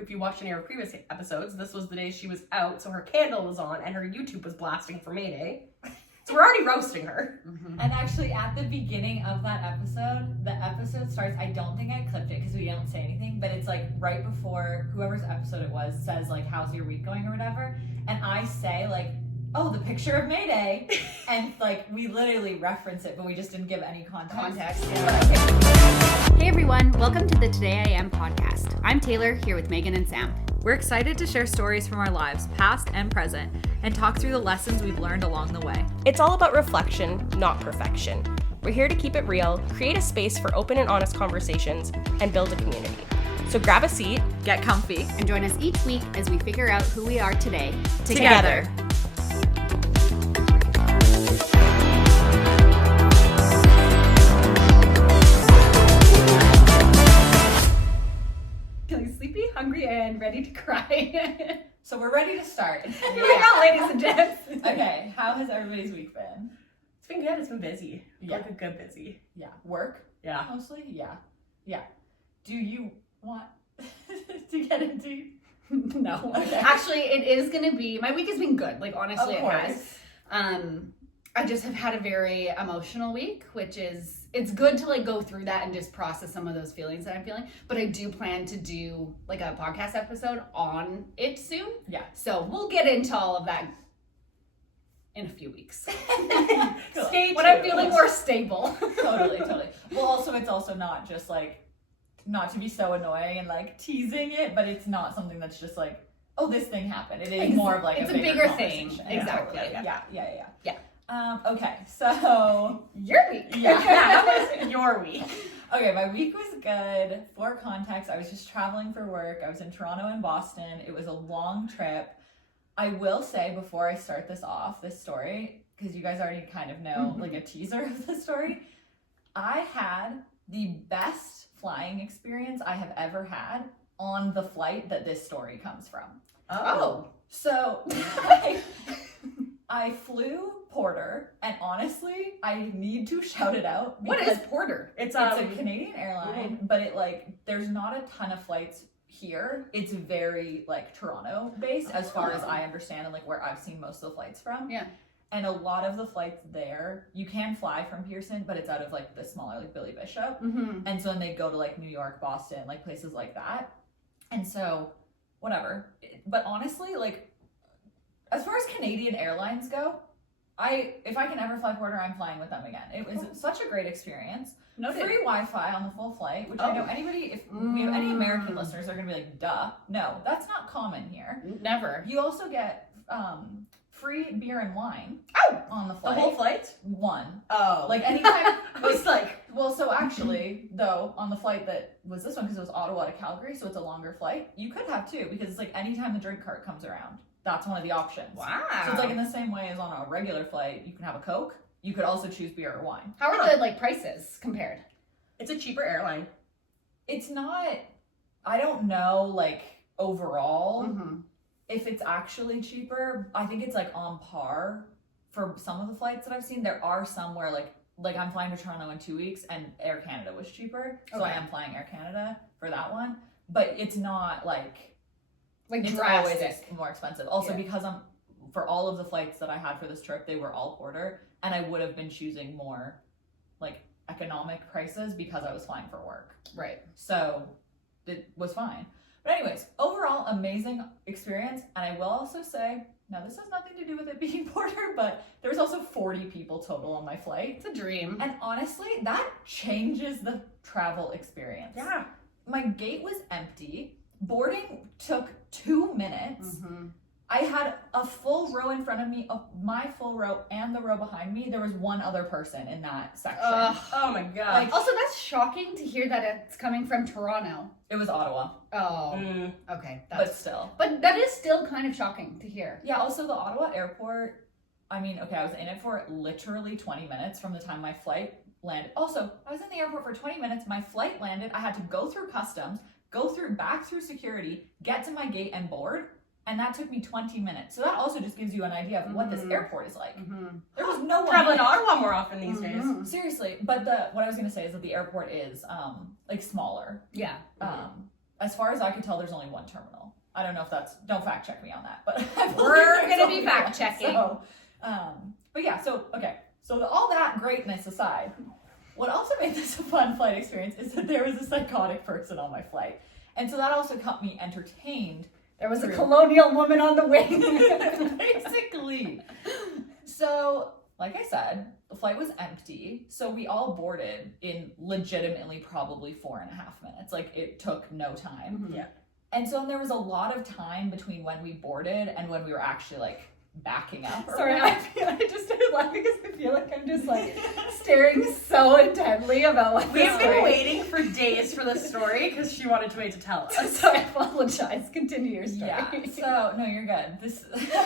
if you watched any of our previous episodes, this was the day she was out, so her candle was on and her YouTube was blasting for May Day. So we're already roasting her. Mm-hmm. And actually, at the beginning of that episode, the episode starts, I don't think I clipped it because we don't say anything, but it's like right before whoever's episode it was says like, how's your week going or whatever. And I say like, oh, the picture of May Day. And like, we literally reference it, but we just didn't give any context. Yeah. Hey everyone, welcome to the Today I Am podcast. I'm Taylor, here with Megan and Sam. We're excited to share stories from our lives, past and present, and talk through the lessons we've learned along the way. It's all about reflection, not perfection. We're here to keep it real, create a space for open and honest conversations, and build a community. So grab a seat, get comfy, and join us each week as we figure out who we are today, together. Feeling sleepy, hungry, and ready to cry. So we're ready to start. Yeah, ladies and gents. Okay, how has everybody's week been? It's been good. It's been busy. Yeah. Like a good busy. Yeah. Work? Yeah. Mostly? Yeah. Yeah. Do you want to get into? No. Okay. Actually, it is going to be, my week has been good. Like, honestly, Of it course. has. I just have had a very emotional week, which is, it's good to like go through that and just process some of those feelings that I'm feeling. But I do plan to do like a podcast episode on it soon. Yeah. So we'll get into all of that in a few weeks. Cool. Stay when I'm feeling more stable. Totally. Well, also, it's also not just like, not to be so annoying and like teasing it, but it's not something that's just like, oh, this thing happened. It is more of like it's a a bigger thing. conversation. Exactly. Totally. Yeah. Yeah. Okay, so Your week. yeah. How was your week? Okay, my week was good. For context, I was just traveling for work. I was in Toronto and Boston. It was a long trip. I will say before I start this story, because you guys already kind of know like a teaser of the story, I had the best flying experience I have ever had on the flight that this story comes from. Oh. So I flew Porter, and honestly, I need to shout it out. What is Porter? It's a Canadian airline, but it like there's not a ton of flights here. It's very like Toronto based as far as I understand and like where I've seen most of the flights from. Yeah. And a lot of the flights there, you can fly from Pearson, but it's out of like the smaller like Billy Bishop. Mm-hmm. And so then they go to like New York, Boston, like places like that. And so whatever. But honestly, like as far as Canadian airlines go, if I can ever fly Porter, I'm flying with them again. It was such a great experience. Noted. Free Wi-Fi on the full flight, which I know anybody, if we have any American listeners, are going to be like, duh. No, that's not common here. Never. You also get free beer and wine on the flight. The whole flight? One. Oh. Like anytime. I was like, Well, so actually, though, on the flight that was this one, because it was Ottawa to Calgary, so it's a longer flight, you could have two, because it's like anytime the drink cart comes around, that's one of the options. wow. So it's like in the same way as on a regular flight, you can have a Coke. You could also choose beer or wine. How are the like prices compared? It's a cheaper airline. It's not, I don't know, like, overall, Mm-hmm. if it's actually cheaper. I think it's like on par for some of the flights that I've seen. There are some where like I'm flying to Toronto in 2 weeks and Air Canada was cheaper. So I Okay. am flying Air Canada for that one. But it's not like it's drastic. always more expensive. Also Yeah. because for all of the flights that I had for this trip, they were all Porter, and I would have been choosing more like economic prices because I was flying for work. Right. So it was fine. But anyways, overall amazing experience. And I will also say, now this has nothing to do with it being Porter, but there was also 40 people total on my flight. It's a dream. And honestly, that changes the travel experience. Yeah. My gate was empty. Boarding took 2 minutes. Mm-hmm. I had a full row in front of me, my full row, and the row behind me. There was one other person in that section. Oh my god. Like- Also, that's shocking to hear that it's coming from Toronto. It was Ottawa, Oh, Mm. okay. but still. But that is still kind of shocking to hear. Yeah, also the Ottawa airport, I mean, okay, I was in it for literally 20 minutes from the time my flight landed. Also, I was in the airport for 20 minutes, my flight landed, I had to go through customs, back through security, get to my gate and board, and that took me 20 minutes. So that also just gives you an idea of what this airport is like. Mm-hmm. There was no one Traveling in to it. Ottawa more often these days. Seriously, but what I was gonna say is that the airport is like smaller. Yeah. as far as I could tell, there's only one terminal. I don't know if don't fact check me on that, but We're going to be fact checking. So, but yeah, so all that greatness aside, what also made this a fun flight experience is that there was a psychotic person on my flight. And so that also kept me entertained. There was a colonial woman on the wing. Basically. So, like I said, the flight was empty. So we all boarded in legitimately probably 4.5 minutes. Like, it took no time. Mm-hmm. Yeah. And so there was a lot of time between when we boarded and when we were actually like backing up. Sorry, I just started laughing because I feel like I'm just like staring so intently about what We have been waiting for days for this story because she wanted to wait to tell us. So I apologize. Continue your story. Yeah. So no, you're good.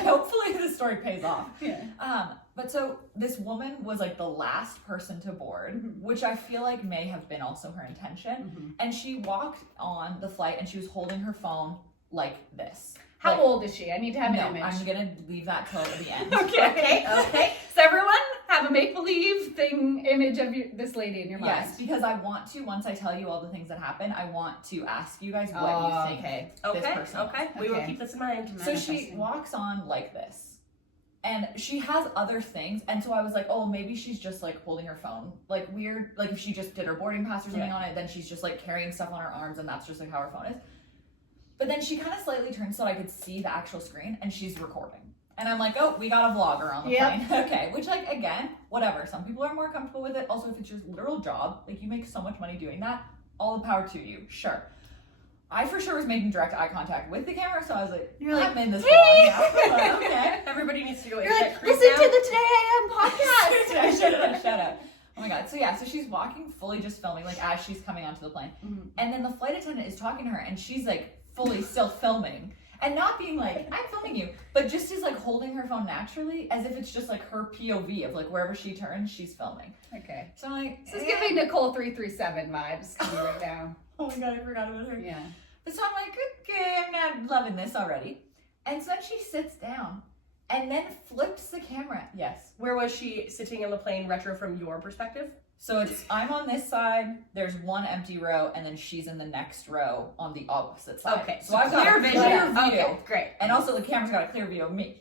Hopefully this story pays off. Yeah. But so this woman was like the last person to board, which I feel like may have been also her intention. And she walked on the flight and she was holding her phone like this. How old is she? I need to have an image. I'm gonna leave that till the end. Okay. So everyone have a make-believe image of this lady in your mind. Yes, because I want to, once I tell you all the things that happen, I want to ask you guys what you think this person is. Okay. We will keep this in mind. So she walks on like this. And she has other things, and so I was like, oh, maybe she's just like holding her phone, like weird, like if she just did her boarding pass or something on it, then she's just like carrying stuff on her arms, and that's just like how her phone is. But then she kind of slightly turned so I could see the actual screen, and she's recording. And I'm like, oh, we got a vlogger on the plane. Okay, which like, again, whatever. Some people are more comfortable with it. Also, if it's your literal job, like you make so much money doing that, all the power to you, sure. I for sure was making direct eye contact with the camera, so I was like, I'm in this vlog now. Okay. Everybody needs to go in. You're like, listen to the Today I Am podcast. Shut up. Oh my god. So yeah, so she's walking fully just filming, like as she's coming onto the plane. And then the flight attendant is talking to her and she's like fully still filming. And not being like, I'm filming you, but just is like holding her phone naturally as if it's just like her POV of like wherever she turns, she's filming. Okay. So I'm like, this is giving Nicole 337 vibes right now. Oh my god, I forgot about her. Yeah. But so I'm like, okay, I'm not loving this already. And so then she sits down and then flips the camera. Yes. Where was she sitting on the plane retro from your perspective? So I'm on this side, there's one empty row, and then she's in the next row on the opposite side. Okay, so I've got clear a vision. clear view. Okay, great. And also the camera's got a clear view of me.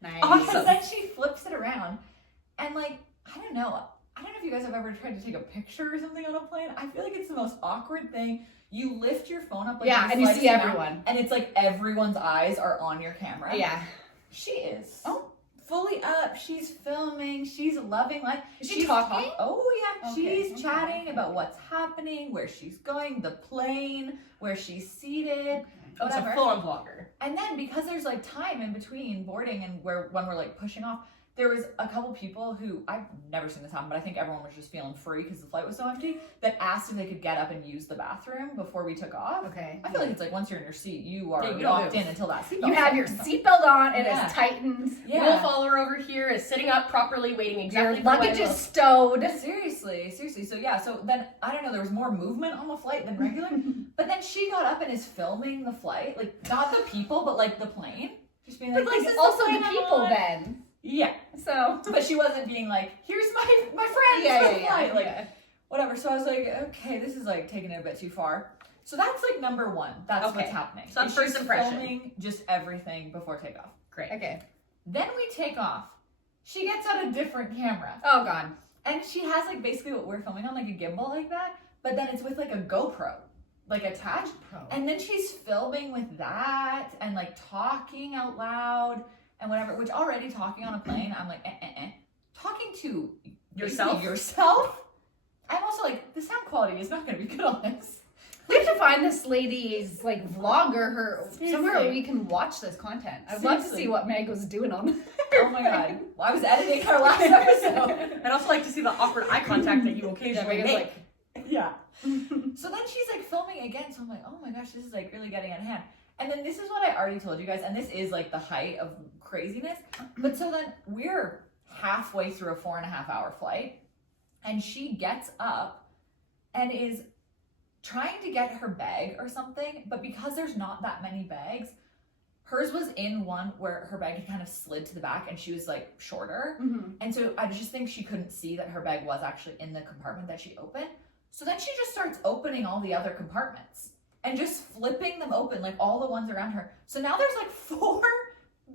Nice. Awesome. And then she flips it around, and like, I don't know if you guys have ever tried to take a picture or something on a plane. I feel like it's the most awkward thing. You lift your phone up, like and you see everyone. And it's like everyone's eyes are on your camera. Yeah. She is. Oh. Fully up, she's filming, she's loving life. Is she talking? Oh yeah, she's chatting about what's happening, where she's going, the plane, where she's seated, Oh, it's a full-on vlogger. And then because there's like time in between boarding and when we're like pushing off, there was a couple people who, I've never seen this happen, but I think everyone was just feeling free because the flight was so empty, that asked if they could get up and use the bathroom before we took off. Okay. I feel like it's like once you're in your seat, you are you locked in until that seatbelt. You have your seatbelt on, it is tightened. Yeah. Rule follower over here is sitting up properly, waiting exactly Your for luggage when is stowed. Seriously. So yeah, so then, I don't know, there was more movement on the flight than regular, but then she got up and is filming the flight, like, not the people, but like the plane. Just being like, But like, this is also plane the I'm people on. then. Yeah. So. But she wasn't being like, here's my friends for the flight. Like, whatever. So I was like, okay, this is like taking it a bit too far. So that's like number one. That's what's happening. So that's first impression. Filming just everything before takeoff. Great. Okay. Then we take off. She gets out a different camera. Oh god. And she has like basically what we're filming on, like a gimbal like that, but then it's with like a GoPro, like attached. And then she's filming with that and like talking out loud and whatever, which already talking on a plane, I'm like, Talking to yourself? I'm also like, the sound quality is not going to be good on this. We have to find this lady's like vlog somewhere where we can watch this content. I'd love to see what Meg was doing on. Oh my god. Well, I was editing our last episode. I'd also like to see the awkward eye contact that you occasionally make. Yeah. So then she's like filming again. So I'm like, oh my gosh, this is like really getting out of hand. And then this is what I already told you guys. And this is like the height of craziness. But so then we're halfway through a 4.5 hour flight. And she gets up and is trying to get her bag or something. But because there's not that many bags, hers was in one where her bag had kind of slid to the back and she was like shorter. Mm-hmm. And so I just think she couldn't see that her bag was actually in the compartment that she opened. So then she just starts opening all the other compartments. and just flipping them open, like all the ones around her. So now there's like 4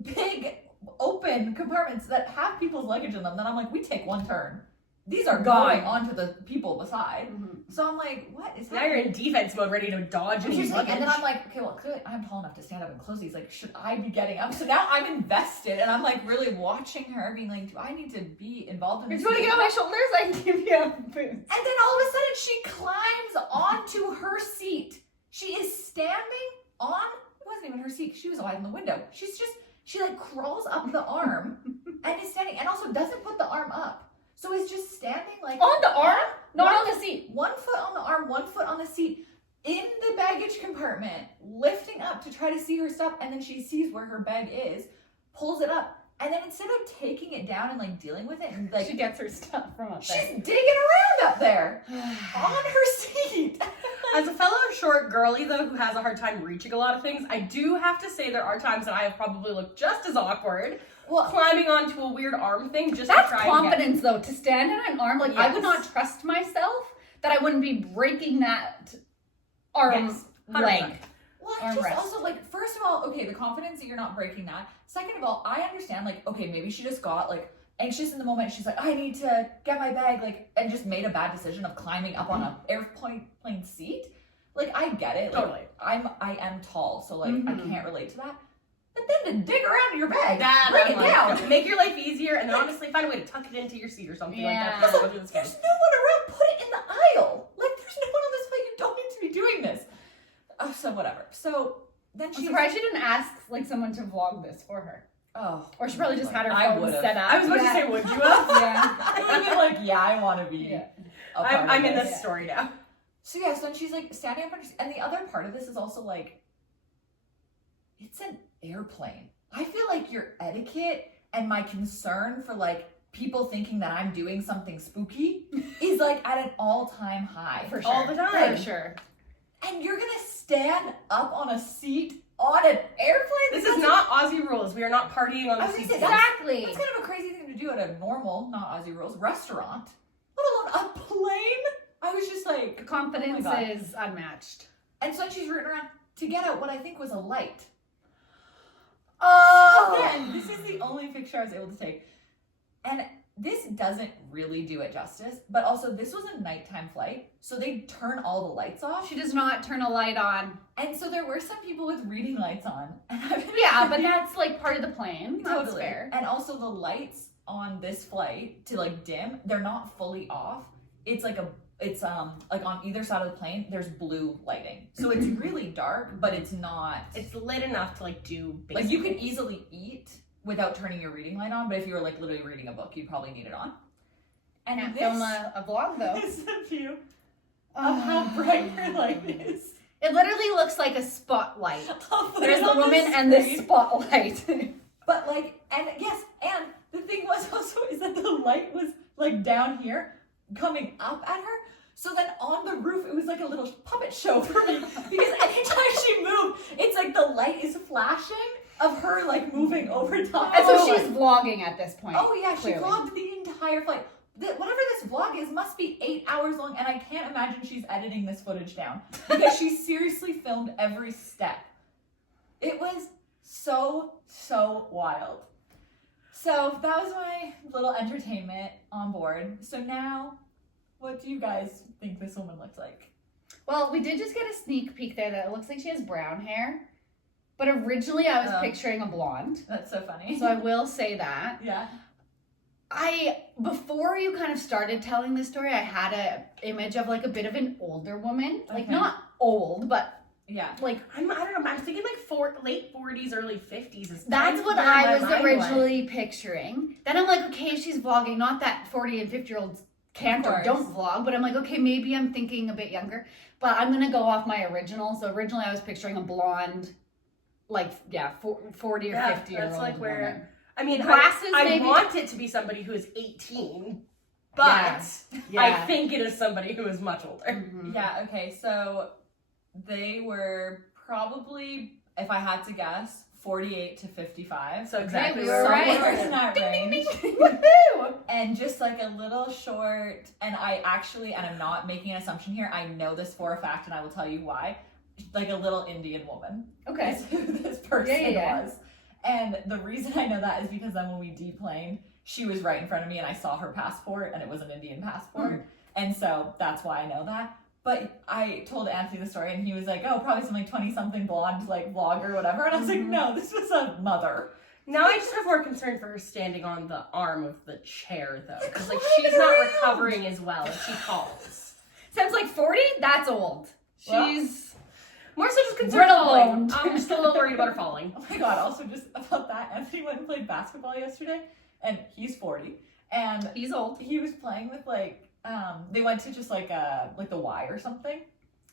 big open compartments that have people's luggage in them. Then I'm like, we take one turn. These are going onto the people beside. So I'm like, what is Now you're in defense mode, ready to dodge any luggage. And then I'm like, okay, well, clearly I'm tall enough to stand up and close these. Like, should I be getting up? So now I'm invested, and I'm like really watching her, being like, do I need to be involved in this? If you want to get on my shoulders, I can give you a boost. And then all of a sudden she climbs onto her seat. She is standing on, it wasn't even her seat, she was wide in the window. She like crawls up the arm and is standing, and also doesn't put the arm up. So is just standing like On the arm? Not on the seat. 1 foot on the arm, 1 foot on the seat, in the baggage compartment, lifting up to try to see her stuff, and then she sees where her bag is, pulls it up, and then instead of taking it down and like dealing with it, and like She gets her stuff from up there. she's digging around up there on her seat. As a fellow short girly, though, who has a hard time reaching a lot of things, I do have to say there are times that I have probably looked just as awkward climbing onto a weird arm thing just That's to try confidence, though, to stand on an arm. Like, I would Yes. not trust myself that I wouldn't be breaking that arm Yes, 100%. leg. Well, Arm just rest. also like, first of all, okay, the confidence that you're not breaking that. Second of all, I understand, like, okay, maybe she just got like anxious in the moment. She's like, I need to get my bag, like, and just made a bad decision of climbing up on an airplane seat. Like, I get it. Like, Totally. I am tall, so like I can't relate to that. But then to dig around in your bag, That bring I'm it like, down. no, make your life easier, and then honestly find a way to tuck it into your seat or something like that. Yeah. Just go through this game. There's no one around. Put it in the aisle. Like, there's no one on this flight. You don't need to be doing this. Oh, so whatever. So then I'm she. surprised she didn't ask, like, someone to vlog this for her. Oh. Or she probably just had her I phone would've. set up. I was about to say, would you have? Yeah. I would have been like, yeah, I want to be. Yeah. a part I'm of in this. this story now. So yeah, so then she's like standing up on her seat. And the other part of this is also like, it's an airplane. I feel like your etiquette and my concern for like people thinking that I'm doing something spooky is like at an all-time high. For sure. All the time. For sure. And you're gonna stand up on a seat on an airplane? This is not Aussie rules. We are not partying on I the was seat. gonna say, that's Exactly. kind of a crazy thing to do at a normal, not Aussie rules, restaurant. Let alone a plane. I was just like, The confidence God. is unmatched. and so she's rooting around to get out what I think was a light. Oh! Again, this is the only picture I was able to take. And this doesn't really do it justice, but also this was a nighttime flight, so they turn all the lights off. She does not turn a light on. And so there were some people with reading lights on. And I've been Yeah, but that's like part of the plane. That's totally fair. And also the lights on this flight to like dim, they're not fully off. It's like like on either side of the plane, there's blue lighting. So it's really dark, but it's not. It's lit enough to like do basic Like you could things. easily eat without turning your reading light on, but if you were like literally reading a book, you'd probably need it on. And Can't this film a vlog though. is a view of how bright her light is. It literally looks like a spotlight. I'll put There's it the on woman and the screen. spotlight. But like, and yes, and the thing was also is that the light was like down here, coming up at her. So then on the roof, it was like a little puppet show for me because anytime she moved, it's like the light is flashing of her like moving over top. And so of she's vlogging at this point. Oh yeah, she clearly. vlogged the entire flight. Whatever this vlog is must be 8 hours long, and I can't imagine she's editing this footage down because she seriously filmed every step. It was so wild. So that was my little entertainment on board. So now, what do you guys think this woman looks like? Well, we did just get a sneak peek there that it looks like she has brown hair. But originally I was Oh. picturing a blonde. That's so funny. So I will say that. yeah. Before you kind of started telling this story, I had a image of like a bit of an older woman. Like Okay. not old, but Yeah. like I don't know. I'm thinking like late 40s, early 50s. Is that's kind of what where I my was mind went. originally picturing. Then I'm like, okay, she's vlogging. Not that 40 and 50-year-olds can't or course. don't vlog, but I'm like, okay, maybe I'm thinking a bit younger. But I'm gonna go off my original. So originally I was picturing a blonde, like 40 or Yeah, 50-year-old that's like where- woman. I mean, Glasses, I maybe? want it to be somebody who is 18, but Yeah. I think it is somebody who is much older. Mhm. Yeah, okay, so they were probably, if I had to guess, 48 to 55. So exactly. we were right. Somewhere in that range. Woohoo! And just like a little short, and I actually, and I'm not making an assumption here, I know this for a fact and I will tell you why. like a little Indian woman. Okay. Is who this person Yeah. was. And the reason I know that is because then when we deplaned, she was right in front of me and I saw her passport and it was an Indian passport. And so that's why I know that. But I told Anthony the story and he was like, oh, probably some like 20-something blonde like vlogger or whatever. And I was like, no, this was a mother. Now I just have more concern for her standing on the arm of the chair, though. Because, like, Climbing she's not around. recovering as well as she falls. Sounds like 40? That's old. Well, She's more so just concerned brittle falling. boned. I'm just a little worried about her falling. Oh my God, also just about that, Anthony went and played basketball yesterday and he's 40. And He's old. he was playing with like, they went to just like the Y or something.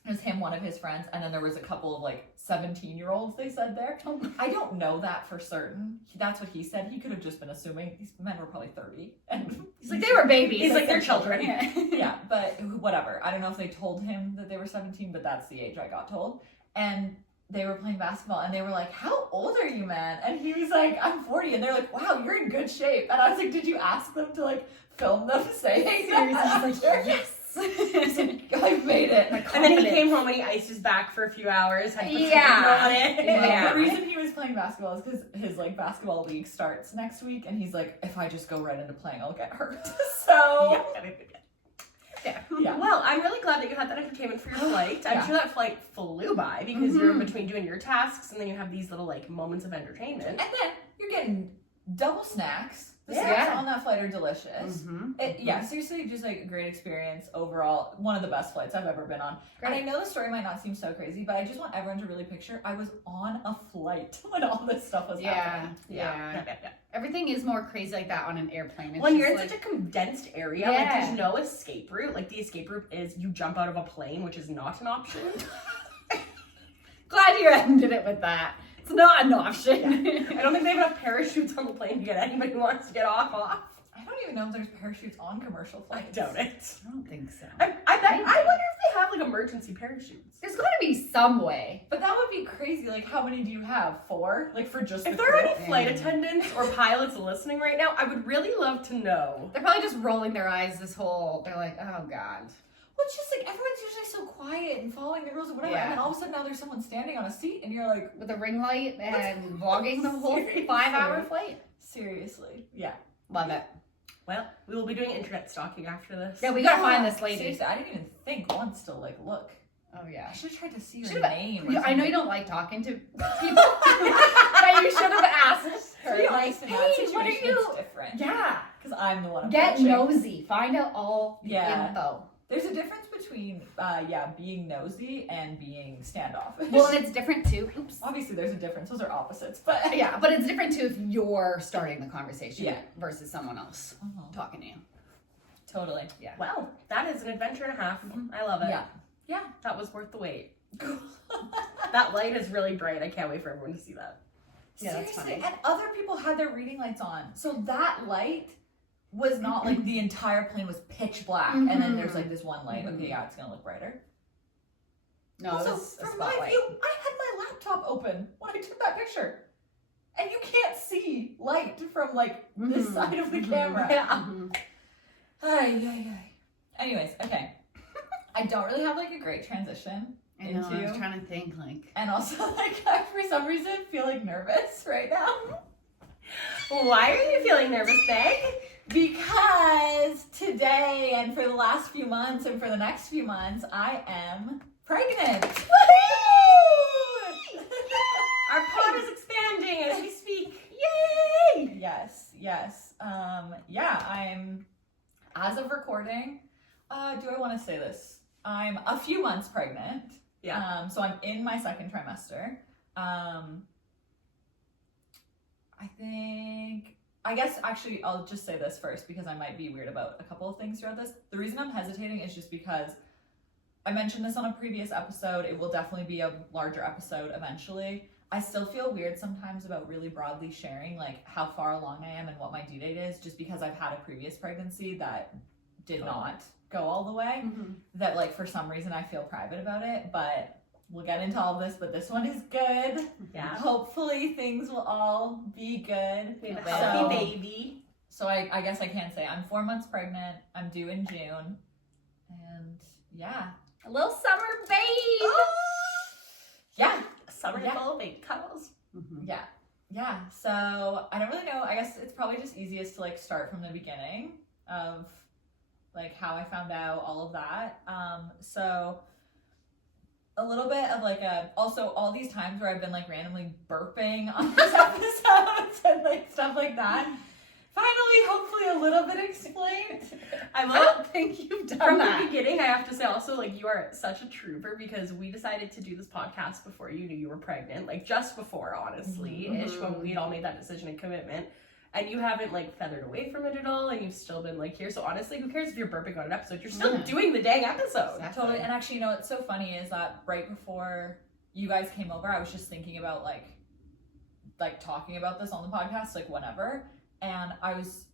It was him, one of his friends, and then there was a couple of like 17-year-olds they said there. Oh. I don't know that for certain. That's what he said. He could have just been assuming. These men were probably 30. And He's like, they were babies. He's like, they're children. Yeah. yeah, but whatever. I don't know if they told him that they were 17, but that's the age I got told. And they were playing basketball and they were like, how old are you, man? And he was like, I'm 40. And they're like, wow, you're in good shape. And I was like, did you ask them to like film them saying that? He's like, yes. He's like, I've made it. And then he came home and he iced his back for a few hours. Had to put Yeah. some on it. Yeah. The reason he was playing basketball is because his like basketball league starts next week, and he's like, if I just go right into playing, I'll get hurt. So yeah. Well, I'm really glad that you had that entertainment for your flight. I'm Yeah. sure that flight flew by because you're in between doing your tasks and then you have these little like moments of entertainment. And then you're getting double snacks. The Yeah. snacks on that flight are delicious. Yeah, seriously, just like a great experience overall. One of the best flights I've ever been on. Great. And I know the story might not seem so crazy, but I just want everyone to really picture I was on a flight when all this stuff was happening. Yeah. Everything is more crazy like that on an airplane. It's When you're in just such a condensed area, Yeah. like there's no escape route. Like the escape route is you jump out of a plane, which is not an option. glad you ended it with that. It's not an option. I don't think they have enough parachutes on the plane to get anybody who wants to get off. I don't even know if there's parachutes on commercial I flights. doubt it. I don't think so. I bet. I wonder if they have like emergency parachutes. There's got to be some way. But that would be crazy. Like, how many do you have? 4? Like, for just If the there are crew? any flight attendants or pilots listening right now, I would really love to know. They're probably just rolling their eyes this whole. They're like, oh god. Well, it's just like everyone's usually so quiet and following the rules or whatever, Yeah. and then all of a sudden now there's someone standing on a seat, and you're like, With a ring light and vlogging the whole Seriously. 5-hour flight. seriously? Yeah. Love it. Well, we will be doing internet stalking after this. Yeah, we gotta find this lady. Seriously, I didn't even think once to like look. Oh yeah. I should have tried to see her Should've- name. Or I know you something. don't like talking to people, but you should have asked To her. be Like, honest, in that hey, what are situation, you? it's different. Yeah. Because I'm the one Get approaching. nosy. Find out all the Yeah. info. There's a difference between, being nosy and being standoffish. Well, and it's different too. Oops. Obviously, there's a difference. Those are opposites, but Yeah, but it's different too if you're starting the conversation Yeah. versus someone else talking to you. totally. Well, that is an adventure and a half. I love it. Yeah. That was worth the wait. That light is really bright. I can't wait for everyone to see that. Yeah, that's Seriously, funny. and other people had their reading lights on, so that light was not like the entire plane was pitch black, and then there's like this one light. Okay, yeah, it's gonna look brighter. No, Also, it was a from my spotlight. view, I had my laptop open when I took that picture, and you can't see light from like this side of the camera. Ay. Anyways, okay. I don't really have like a great transition I know, I was into, trying to think like. and also like I for some reason feel like nervous right now. Why are you feeling nervous, Meg? Because today and for the last few months and for the next few months, I am pregnant. Our pod is expanding as we speak. Yay! Yes. I'm, as of recording, do I want to say this? I'm a few months pregnant. Yeah. So I'm in my second trimester. I guess actually I'll just say this first because I might be weird about a couple of things throughout this. The reason I'm hesitating is just because I mentioned this on a previous episode. It will definitely be a larger episode eventually. I still feel weird sometimes about really broadly sharing like how far along I am and what my due date is, just because I've had a previous pregnancy that did not go all the way. That like for some reason I feel private about it, but we'll get into all of this, but this one is good. Yeah. Hopefully things will all be good. We have a So- healthy baby. So I guess I can say I'm 4 months pregnant. I'm due in June. And yeah. A little summer babe. Yeah. Summer Yeah. full of baby cuddles. Yeah. So I don't really know. I guess it's probably just easiest to like start from the beginning of like how I found out all of that. So a little bit of like also all these times where I've been like randomly burping on these episodes and like stuff like that. Finally, hopefully a little bit explained. I don't think you've done From that. the beginning, I have to say also, like, you are such a trooper because we decided to do this podcast before you knew you were pregnant. Like, just before, honestly, ish, when we'd all made that decision and commitment. And you haven't, like, feathered away from it at all, and you've still been, like, here. So, honestly, who cares if you're burping on an episode? You're still doing the dang episode. Exactly. Totally. And actually, you know, what's so funny is that right before you guys came over, I was just thinking about, like talking about this on the podcast, like, whenever. And I was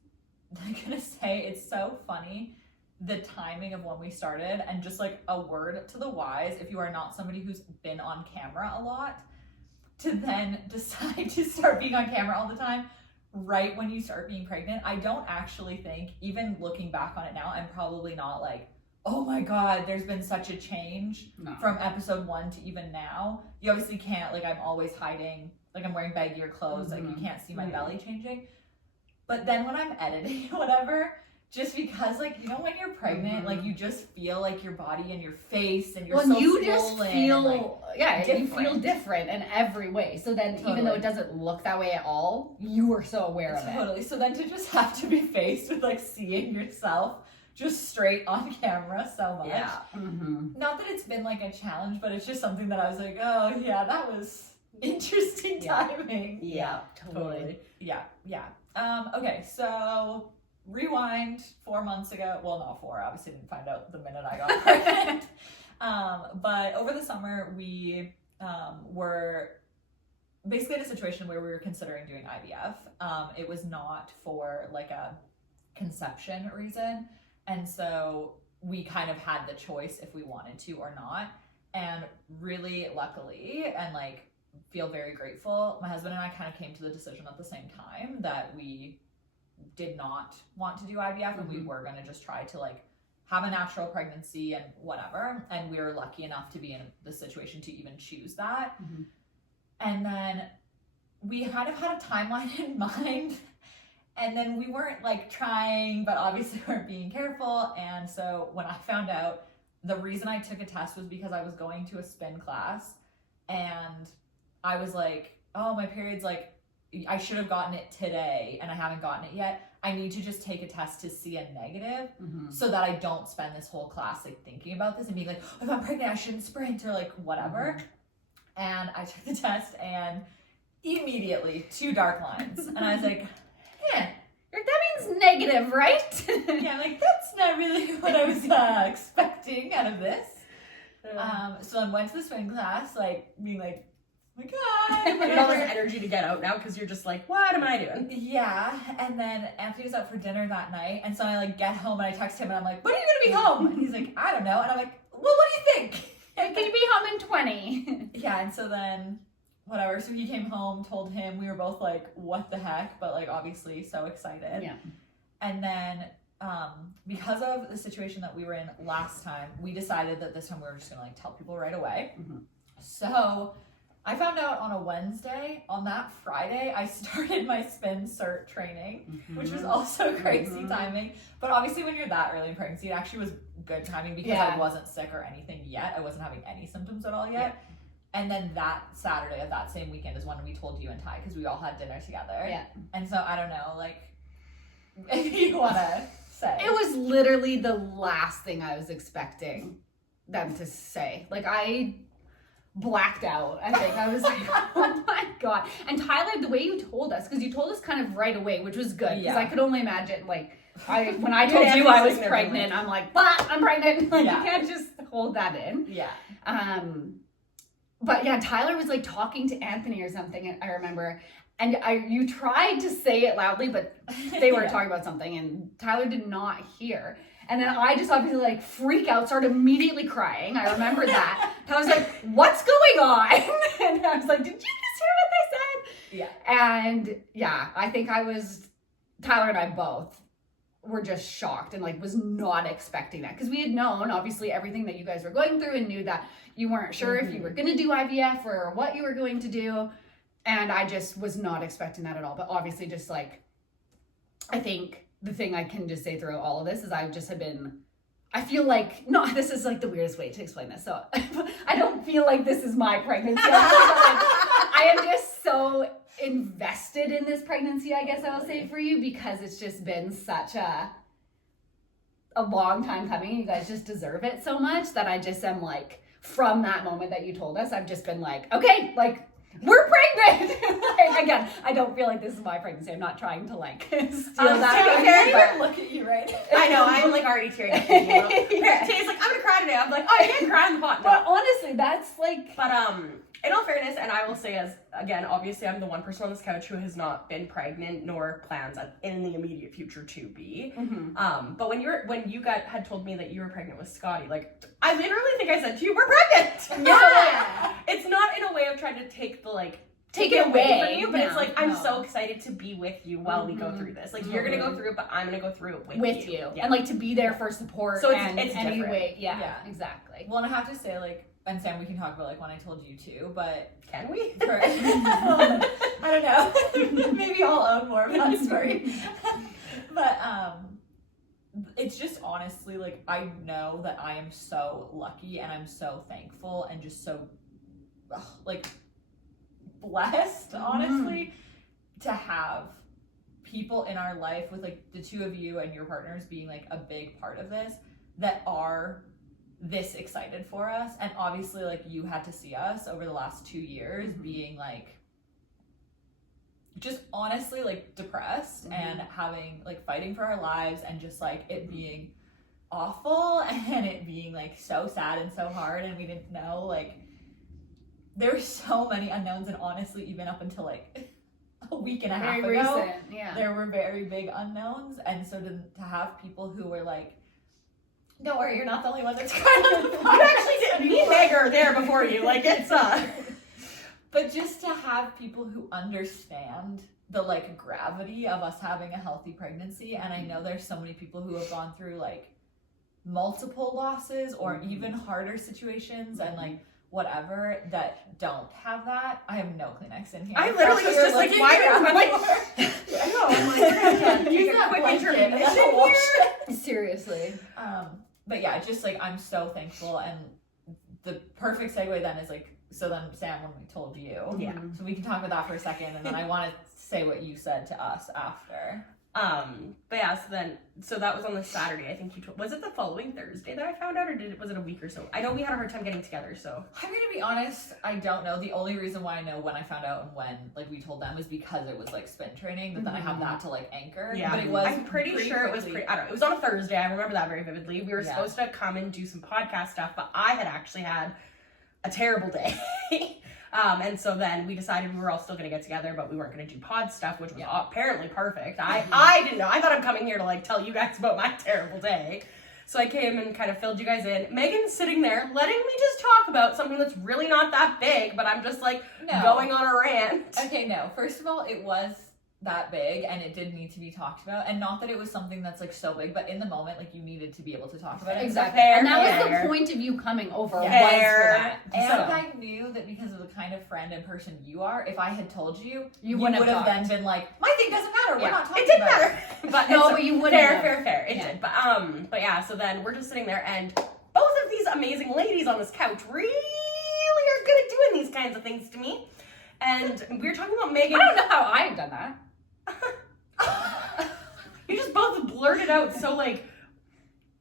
gonna say, it's so funny the timing of when we started, and just like a word to the wise, if you are not somebody who's been on camera a lot, to then decide to start being on camera all the time right when you start being pregnant. I don't actually think, even looking back on it now, I'm probably not like, oh my god, there's been such a change from episode 1 to even now. You obviously can't, like, I'm always hiding, like I'm wearing baggier clothes, like you can't see my belly changing. But then when I'm editing whatever, just because, like, you know, when you're pregnant, like, you just feel like your body and your face and you're you just feel, like, you feel different in every way. So then even though it doesn't look that way at all, you are so aware of it. Totally. So then to just have to be faced with, like, seeing yourself just straight on camera so much. Yeah. Not that it's been, like, a challenge, but it's just something that I was like, oh, yeah, that was interesting timing. Yeah, totally. Yeah. Okay, so rewind 4 months ago. Well, not 4. Obviously, didn't find out the minute I got pregnant. But over the summer, we were basically in a situation where we were considering doing IVF. It was not for like a conception reason, and so we kind of had the choice if we wanted to or not. And really, luckily, and like, feel very grateful, my husband and I kind of came to the decision at the same time that we did not want to do IVF, and we were going to just try to like have a natural pregnancy and whatever. And we were lucky enough to be in the situation to even choose that. And then we kind of had a timeline in mind, and then we weren't like trying, but obviously weren't being careful. And so when I found out, the reason I took a test was because I was going to a spin class, and I was like, oh, my period's like, I should have gotten it today and I haven't gotten it yet. I need to just take a test to see a negative so that I don't spend this whole class like thinking about this and being like, oh, if I'm pregnant, I shouldn't sprint or like whatever. And I took the test, and immediately 2 dark lines. And I was like, that means negative, right? yeah, like, that's not really what I was expecting out of this. So I went to the swim class, like, being like, oh my god. You have all this energy to get out now because you're just like, what am I doing? Yeah, and then Anthony was out for dinner that night, and so I like get home and I text him and I'm like, when are you gonna be home? And he's like, I don't know. And I'm like, well, what do you think? Can you be home in 20? Yeah, and so then whatever. So he came home, told him, we were both like, what the heck? But like, obviously so excited. Yeah. And then because of the situation that we were in last time, we decided that this time we were just gonna like tell people right away. So I found out on a Wednesday. On that Friday, I started my spin cert training, which was also crazy timing. But obviously when you're that early in pregnancy, it actually was good timing because I wasn't sick or anything yet. I wasn't having any symptoms at all yet. Yeah. And then that Saturday of that same weekend is when we told you and Ty, because we all had dinner together. Yeah. And so I don't know, like, if you want to say. It was literally the last thing I was expecting them to say. Like, I blacked out. I think I was like, oh my god. And Tyler, the way you told us, because you told us kind of right away, which was good, because I could only imagine, like, when I told you I was pregnant, I'm like, I'm pregnant. Like, you can't just hold that in. Yeah. But yeah, Tyler was like talking to Anthony or something, I remember, and you tried to say it loudly, but they were talking about something, and Tyler did not hear. And then I just obviously like freak out, started immediately crying. I remember that. I was like, what's going on? And I was like, did you just hear what they said? Yeah. And yeah, I think Tyler and I both were just shocked and like was not expecting that, because we had known obviously everything that you guys were going through and knew that you weren't sure if you were going to do IVF or what you were going to do, and I just was not expecting that at all. But obviously just like, I think the thing I can just say throughout all of this is I just have been, I feel like, no, this is like the weirdest way to explain this, so I don't feel like this is my pregnancy. I am just so invested in this pregnancy, I guess I will say, for you, because it's just been such a long time coming. You guys just deserve it so much that I just am like, from that moment that you told us, I've just been like, okay, like, we're pregnant. Like, again, I don't feel like this is my pregnancy. I'm not trying to like steal that. Look at you right now. I know, I'm like already tearing up. Tay's like, I'm gonna cry today. I'm like, oh, I can't cry on the pot. But honestly, that's like, But in all fairness, and I will say, as again, obviously I'm the one person on this couch who has not been pregnant nor plans in the immediate future to be. But when you had told me that you were pregnant with Scotty, like, I literally think I said to you, we're pregnant. yeah. It's not in a way of trying to take it away from you, but it's like, I'm no. so excited to be with you while we go through this. Like, you're gonna go through it, but I'm gonna go through it with you. Yeah. And like to be there for support. So it's any different. way. Yeah, Yeah. exactly. Well, and I have to say, like, and Sam, we can talk about like when I told you too, but Can we? I don't know. Maybe I'll own more of that story. But it's just honestly like, I know that I am so lucky and I'm so thankful and just so like blessed, honestly, to have people in our life with like the two of you and your partners being like a big part of this, that are this excited for us. And obviously like you had to see us over the last 2 years being like just honestly like depressed and having like fighting for our lives and just like it being awful and it being like so sad and so hard, and we didn't know, like, there were so many unknowns, and honestly even up until like a week and a half ago, recent, yeah. there were very big unknowns. And so to have people who were like, don't worry, you're not the only one that's crying on the You podcast. actually did. Me and Meg are there before you. Like, it's But just to have people who understand the like gravity of us having a healthy pregnancy, and I know there's so many people who have gone through like multiple losses or even harder situations and like whatever that don't have that. I have no Kleenex in here. I literally was just like, why are we like, I know, I'm like, we're gonna Use take a that quick blanket and intermission then wash here. Seriously. But yeah, just like I'm so thankful, and the perfect segue then is like, so then Sam, when we told you, Yeah. so we can talk about that for a second, and then I want to say what you said to us after. But yeah, so that was on the Saturday. I think you told, was it the following Thursday that I found out, or was it a week or so? I know we had a hard time getting together, so. I'm gonna be honest, I don't know. The only reason why I know when I found out and when like we told them is because it was like spin training, but then I have that to like anchor. Yeah, But it was I'm pretty sure it was quickly. I don't know, it was on a Thursday. I remember that very vividly. We were Yeah. supposed to come and do some podcast stuff, but I had actually had a terrible day. And so then we decided we were all still going to get together, but we weren't going to do pod stuff, which was apparently perfect. I didn't know. I thought I'm coming here to like tell you guys about my terrible day. So I came and kind of filled you guys in. Megan's sitting there letting me just talk about something that's really not that big, but I'm just like going on a rant. Okay, no. First of all, it was that big and it did need to be talked about, and not that it was something that's like so big, but in the moment like you needed to be able to talk about it. Exactly. Fair, and that was fair. the point of you coming over, was Fair. for that. And So, I knew that because of the kind of friend and person you are, if I had told you, You would wouldn't have have then talked. been like, my thing doesn't matter. We're not talking It didn't about matter. But no, it's- but you wouldn't have. Fair. It did. But yeah, so then we're just sitting there, and both of these amazing ladies on this couch really are good at doing these kinds of things to me. And we were talking about Megan. I don't know how I had done that. You just both blurted out so like,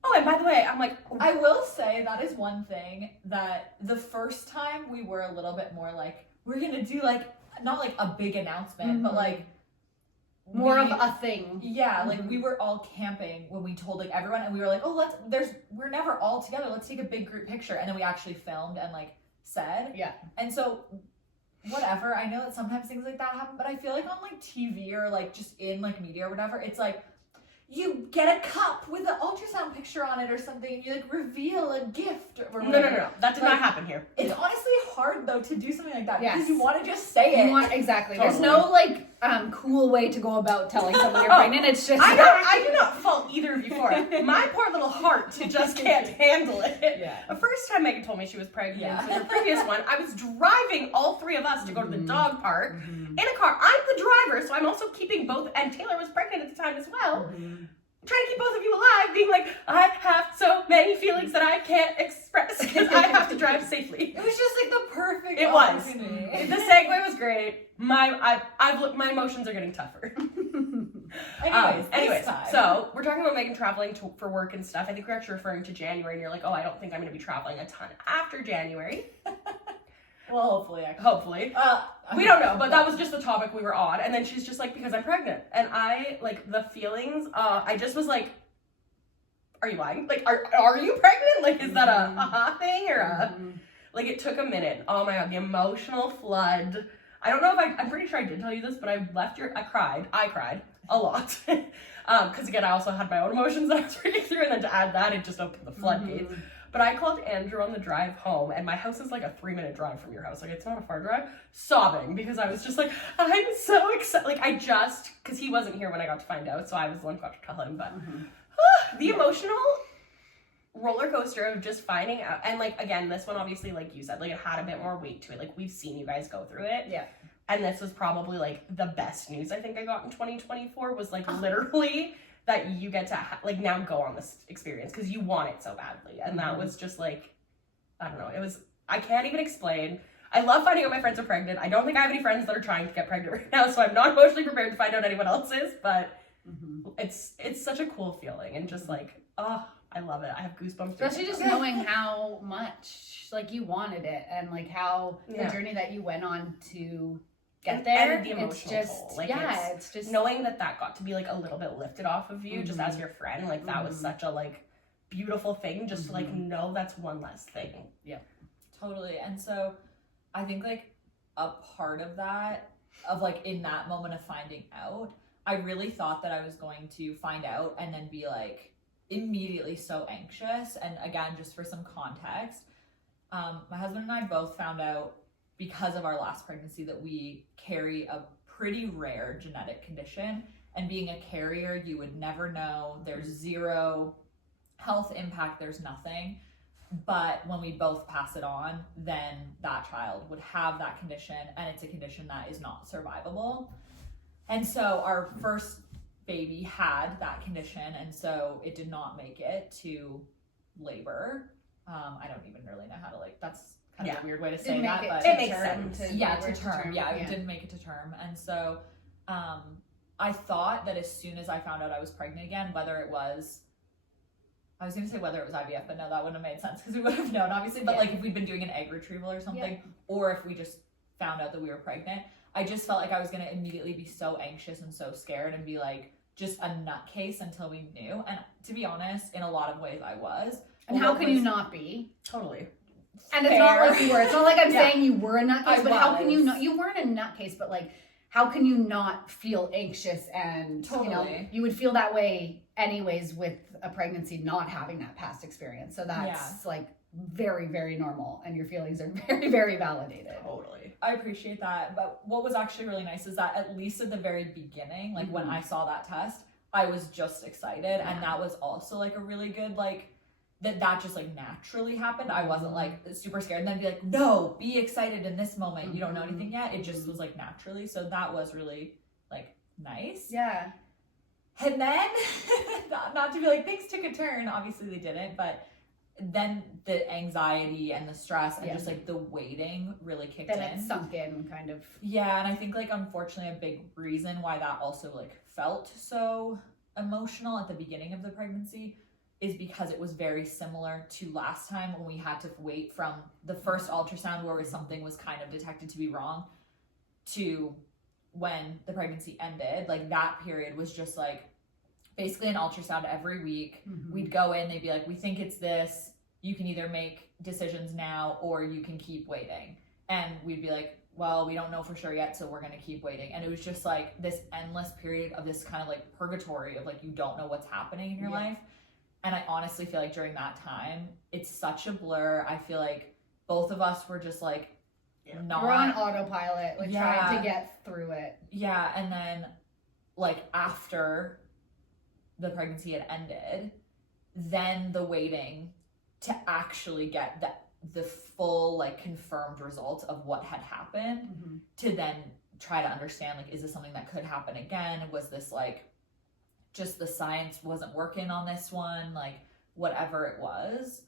oh, and by the way, I'm like, I will say that is one thing that the first time we were a little bit more like, we're gonna do like, not like a big announcement, but like More of a thing. Yeah, like we were all camping when we told like everyone, and we were like, oh, we're never all together. Let's take a big group picture. And then we actually filmed and like said. Yeah. And so whatever, I know that sometimes things like that happen, but I feel like on like TV or like just in like media or whatever, it's like you get a cup with an ultrasound picture on it or something, and you like reveal a gift or whatever. No, that did not happen here. It's honestly hard though to do something like that Yes. because you want to just say it. You want, exactly. There's Totally. no like cool way to go about telling someone you're pregnant. It's just I do not fault either of you for it. My poor little heart just can't handle it. Yeah. The first time Megan told me she was pregnant, Yeah. in the previous one, I was driving all three of us to go to the dog park in a car. I'm the driver, so I'm also keeping both, and Taylor was pregnant at the time as well. Trying to keep both of you alive, being like, I have so many feelings that I can't express because I have to drive safely. It was just like the perfect It was. opportunity. The segue was great. My emotions are getting tougher. Anyways, this time. So we're talking about Megan traveling for work and stuff. I think we're actually referring to January, and you're like, oh, I don't think I'm going to be traveling a ton after January. Well, hopefully, actually. Hopefully. We don't know, but that was just the topic we were on. And then she's just like, because I'm pregnant. And I, like, the feelings, I just was like, are you lying? Like, are you pregnant? Like, is that a thing or a... Like, it took a minute. Oh my God, the emotional flood. I don't know if I'm pretty sure I did tell you this, but I cried a lot. Because again, I also had my own emotions that I was reading through, and then to add that, it just opened the floodgates. But I called Andrew on the drive home, and my house is like a 3-minute drive from your house. Like, it's not a far drive. Sobbing, because I was just like, I'm so excited. Like, because he wasn't here when I got to find out, so I was the one who got to tell him. But the emotional roller coaster of just finding out. And, like, again, this one, obviously, like you said, like, it had a bit more weight to it. Like, we've seen you guys go through it. Yeah. And this was probably, like, the best news I think I got in 2024 was, like, literally... that you get to now go on this experience because you want it so badly. And that was just like, I don't know, I can't even explain. I love finding out my friends are pregnant. I don't think I have any friends that are trying to get pregnant right now, so I'm not emotionally prepared to find out anyone else is, but it's such a cool feeling, and just like, oh, I love it. I have goosebumps. Especially just knowing how much like you wanted it, and like how the journey that you went on to get there. And the emotional it's just toll. Like, it's just knowing that got to be like a little bit lifted off of you just as your friend. Like that was such a like beautiful thing, just to like know that's one less thing. Yeah, totally. And so I think like a part of that, of like in that moment of finding out, I really thought that I was going to find out and then be like immediately so anxious. And again, just for some context, my husband and I both found out because of our last pregnancy that we carry a pretty rare genetic condition. And being a carrier, you would never know. There's zero health impact, there's nothing. But when we both pass it on, then that child would have that condition, and it's a condition that is not survivable. And so our first baby had that condition, and so it did not make it to labor. I don't even really know how to that's kind of a weird way to say that, but it makes sense. To term. Yeah, it didn't make it to term. And so I thought that as soon as I found out I was pregnant again, whether it was IVF, but no, that wouldn't have made sense because we would have known, obviously. But like if we'd been doing an egg retrieval or something, or if we just found out that we were pregnant, I just felt like I was going to immediately be so anxious and so scared and be like just a nutcase until we knew. And to be honest, in a lot of ways I was. And how can you not be? Totally. And it's not like you were. It's not like I'm saying you were a nutcase, but how can you was. not? You weren't a nutcase, but like, how can you not feel anxious? And you would feel that way anyways with a pregnancy, not having that past experience. So that's like very, very normal, and your feelings are very, very validated. Totally. I appreciate that. But what was actually really nice is that at least at the very beginning, like when I saw that test, I was just excited, and that was also like a really good that just like naturally happened. I wasn't like super scared and then be like, no, be excited in this moment. You don't know anything yet. It just was like naturally. So that was really like nice. Yeah. And then not to be like things took a turn. Obviously they didn't, but then the anxiety and the stress and just like the waiting really kicked in. Then it sunk in kind of. Yeah, and I think like unfortunately a big reason why that also like felt so emotional at the beginning of the pregnancy is because it was very similar to last time when we had to wait from the first ultrasound where something was kind of detected to be wrong to when the pregnancy ended. Like that period was just like basically an ultrasound every week. We'd go in, they'd be like, we think it's this. You can either make decisions now or you can keep waiting. And we'd be like, well, we don't know for sure yet, so we're going to keep waiting. And it was just like this endless period of this kind of like purgatory of like you don't know what's happening in your life. And I honestly feel like during that time, it's such a blur. I feel like both of us were just like not We're on autopilot, like Yeah. trying to get through it. Yeah, and then like after the pregnancy had ended, then the waiting to actually get the full like confirmed result of what had happened, to then try to understand, like, is this something that could happen again? Was this like just the science wasn't working on this one, like whatever it was.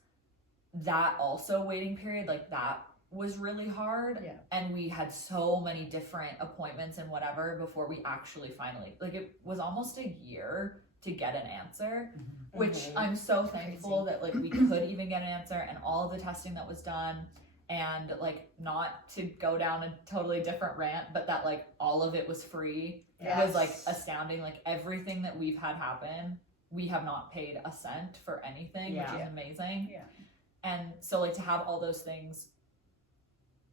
That also waiting period, like that was really hard. Yeah. And we had so many different appointments and whatever before we actually finally, like, it was almost a year to get an answer, which I'm so thankful that like we could even get an answer, and all of the testing that was done, and like, not to go down a totally different rant, but that like all of it was free. Yes. It was like astounding. Like everything that we've had happen, we have not paid a cent for anything, which is amazing. Yeah. And so like to have all those things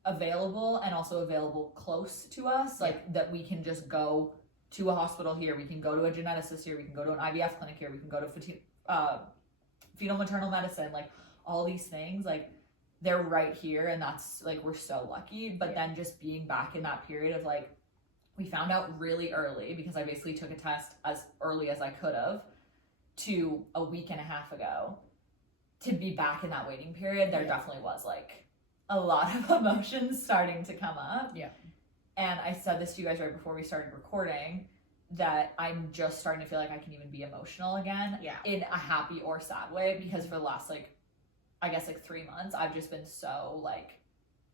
available, and also available close to us, like that we can just go to a hospital here, we can go to a geneticist here, we can go to an IVF clinic here, we can go to fetal maternal medicine, like all these things, like they're right here, and that's like, we're so lucky. But then just being back in that period of like, we found out really early, because I basically took a test as early as I could have, to a week and a half ago, to be back in that waiting period, there definitely was like a lot of emotions starting to come up. Yeah. And I said this to you guys right before we started recording, that I'm just starting to feel like I can even be emotional again, in a happy or sad way, because for the last like, I guess like 3 months, I've just been so like,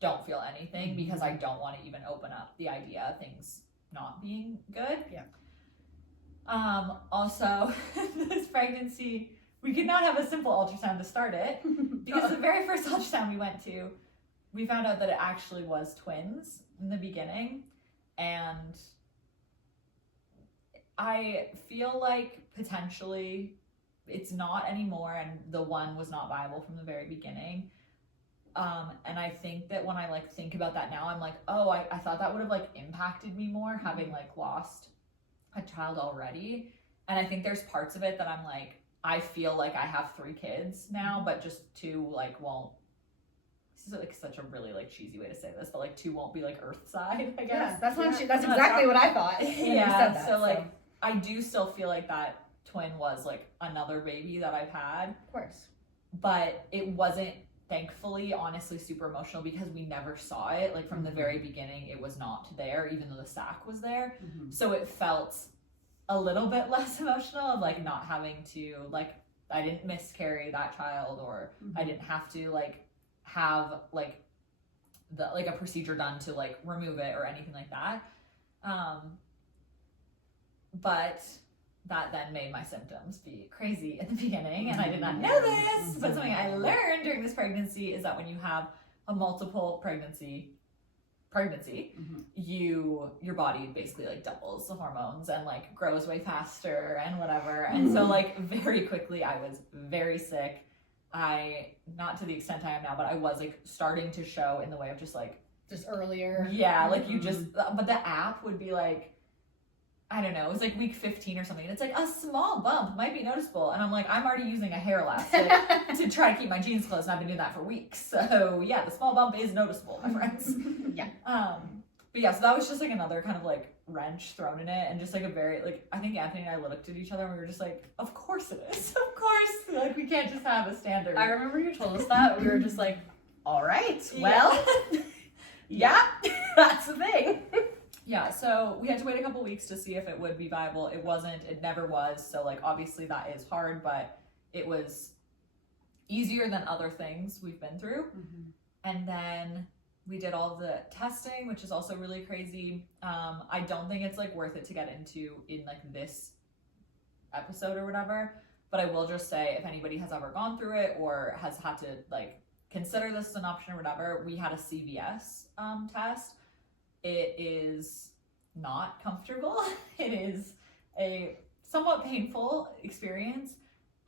don't feel anything, because I don't want to even open up the idea of things not being good. Yeah. Also, this pregnancy, we could not have a simple ultrasound to start it, because the very first ultrasound we went to, we found out that it actually was twins in the beginning. And I feel like potentially it's not anymore, and the one was not viable from the very beginning. And I think that when I like think about that now, I'm like, oh, I thought that would have like impacted me more, having like lost a child already. And I think there's parts of it that I'm like, I feel like I have 3 kids now, but just 2 like won't. This is like such a really like cheesy way to say this, but like 2 won't be like Earthside, I guess. That's exactly what I thought. when you said that, so like I do still feel like that twin was like another baby that I've had. Of course. But it wasn't, thankfully, honestly, super emotional, because we never saw it. Like from the very beginning, it was not there, even though the sac was there. So it felt a little bit less emotional, of like not having to like, I didn't miscarry that child, or I didn't have to like have like the like a procedure done to like remove it or anything like that. But that then made my symptoms be crazy at the beginning, and I did not know this, but something I learned during this pregnancy is that when you have a multiple pregnancy, your body basically like doubles the hormones and like grows way faster and whatever. And so like very quickly I was very sick. Not to the extent I am now, but I was like starting to show in the way of just earlier. Yeah, like you just, but the app would be like, I don't know, it was like week 15 or something. It's like a small bump might be noticeable. And I'm like, I'm already using a hair elastic to try to keep my jeans closed, and I've been doing that for weeks. So yeah, the small bump is noticeable, my friends. Yeah. But yeah, so that was just like another kind of like wrench thrown in it, and just like a very, like, I think Anthony and I looked at each other and we were just like, of course it is. Of course. Like, we can't just have a standard. I remember you told us that. We were just like, all right, well, yeah, that's the thing. Yeah, so we had to wait a couple weeks to see if it would be viable. It wasn't, it never was. So like, obviously that is hard, but it was easier than other things we've been through. And then we did all the testing, which is also really crazy. I don't think it's like worth it to get into in like this episode or whatever, but I will just say, if anybody has ever gone through it or has had to like consider this as an option or whatever, we had a CVS test. It is not comfortable. It is a somewhat painful experience,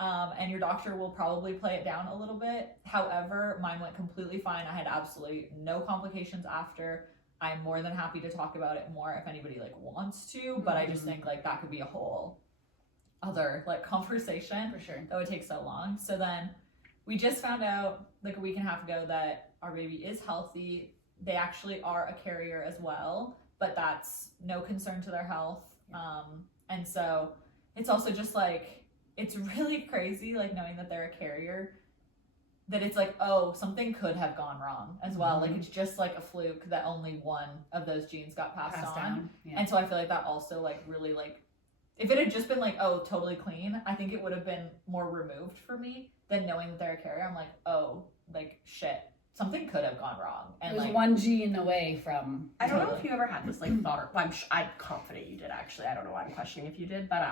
and your doctor will probably play it down a little bit. However, mine went completely fine. I had absolutely no complications after. I'm more than happy to talk about it more if anybody like wants to, but I just think like that could be a whole other like conversation. For sure. That would take so long. So then we just found out like a week and a half ago that our baby is healthy. they actually are a carrier as well, but that's no concern to their health. And so it's also just like, it's really crazy, like knowing that they're a carrier, that it's like, oh, something could have gone wrong as well. Like, it's just like a fluke that only one of those genes got passed on. Down. Yeah. And so I feel like that also like really like, if it had just been like, oh, totally clean, I think it would have been more removed for me than knowing that they're a carrier. I'm like, oh, like shit, something could have gone wrong. And There's like, one gene away from. I don't know if you ever had this like thought, or well, I'm confident you did actually. I don't know why I'm questioning if you did, but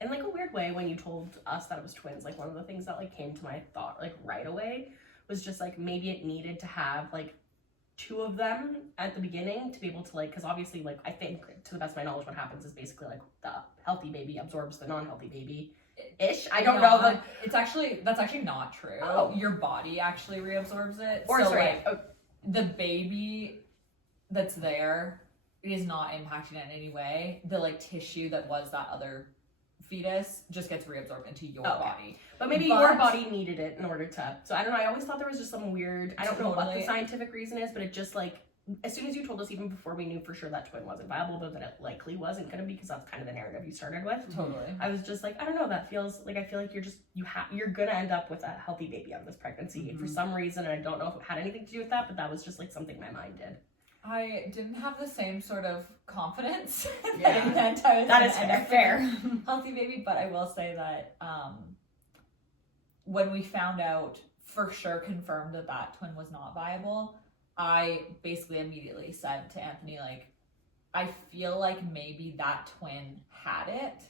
in like a weird way, when you told us that it was twins, like one of the things that like came to my thought like right away was just like maybe it needed to have like two of them at the beginning to be able to like, because obviously like I think to the best of my knowledge what happens is basically like the healthy baby absorbs the non-healthy baby ish. I don't know the it's actually, that's actually not true. Oh. Your body actually reabsorbs it. or so sorry like, the baby that's there is not impacted in any way. The like tissue that was that other fetus just gets reabsorbed into your body. but maybe your body needed it in order to, so I don't know, I always thought there was just some weird, I don't know what the scientific reason is, but it just like, as soon as you told us, even before we knew for sure that twin wasn't viable, but that it likely wasn't gonna be, because that's kind of the narrative you started with. Totally. I was just like, I don't know, that feels like, I feel like you're gonna end up with a healthy baby on this pregnancy for some reason, and I don't know if it had anything to do with that, but that was just like something my mind did. I didn't have the same sort of confidence Yeah. that it meant I was That gonna is end up fair. with a healthy baby, but I will say that when we found out for sure, confirmed that that twin was not viable, I basically immediately said to Anthony, like, I feel like maybe that twin had it,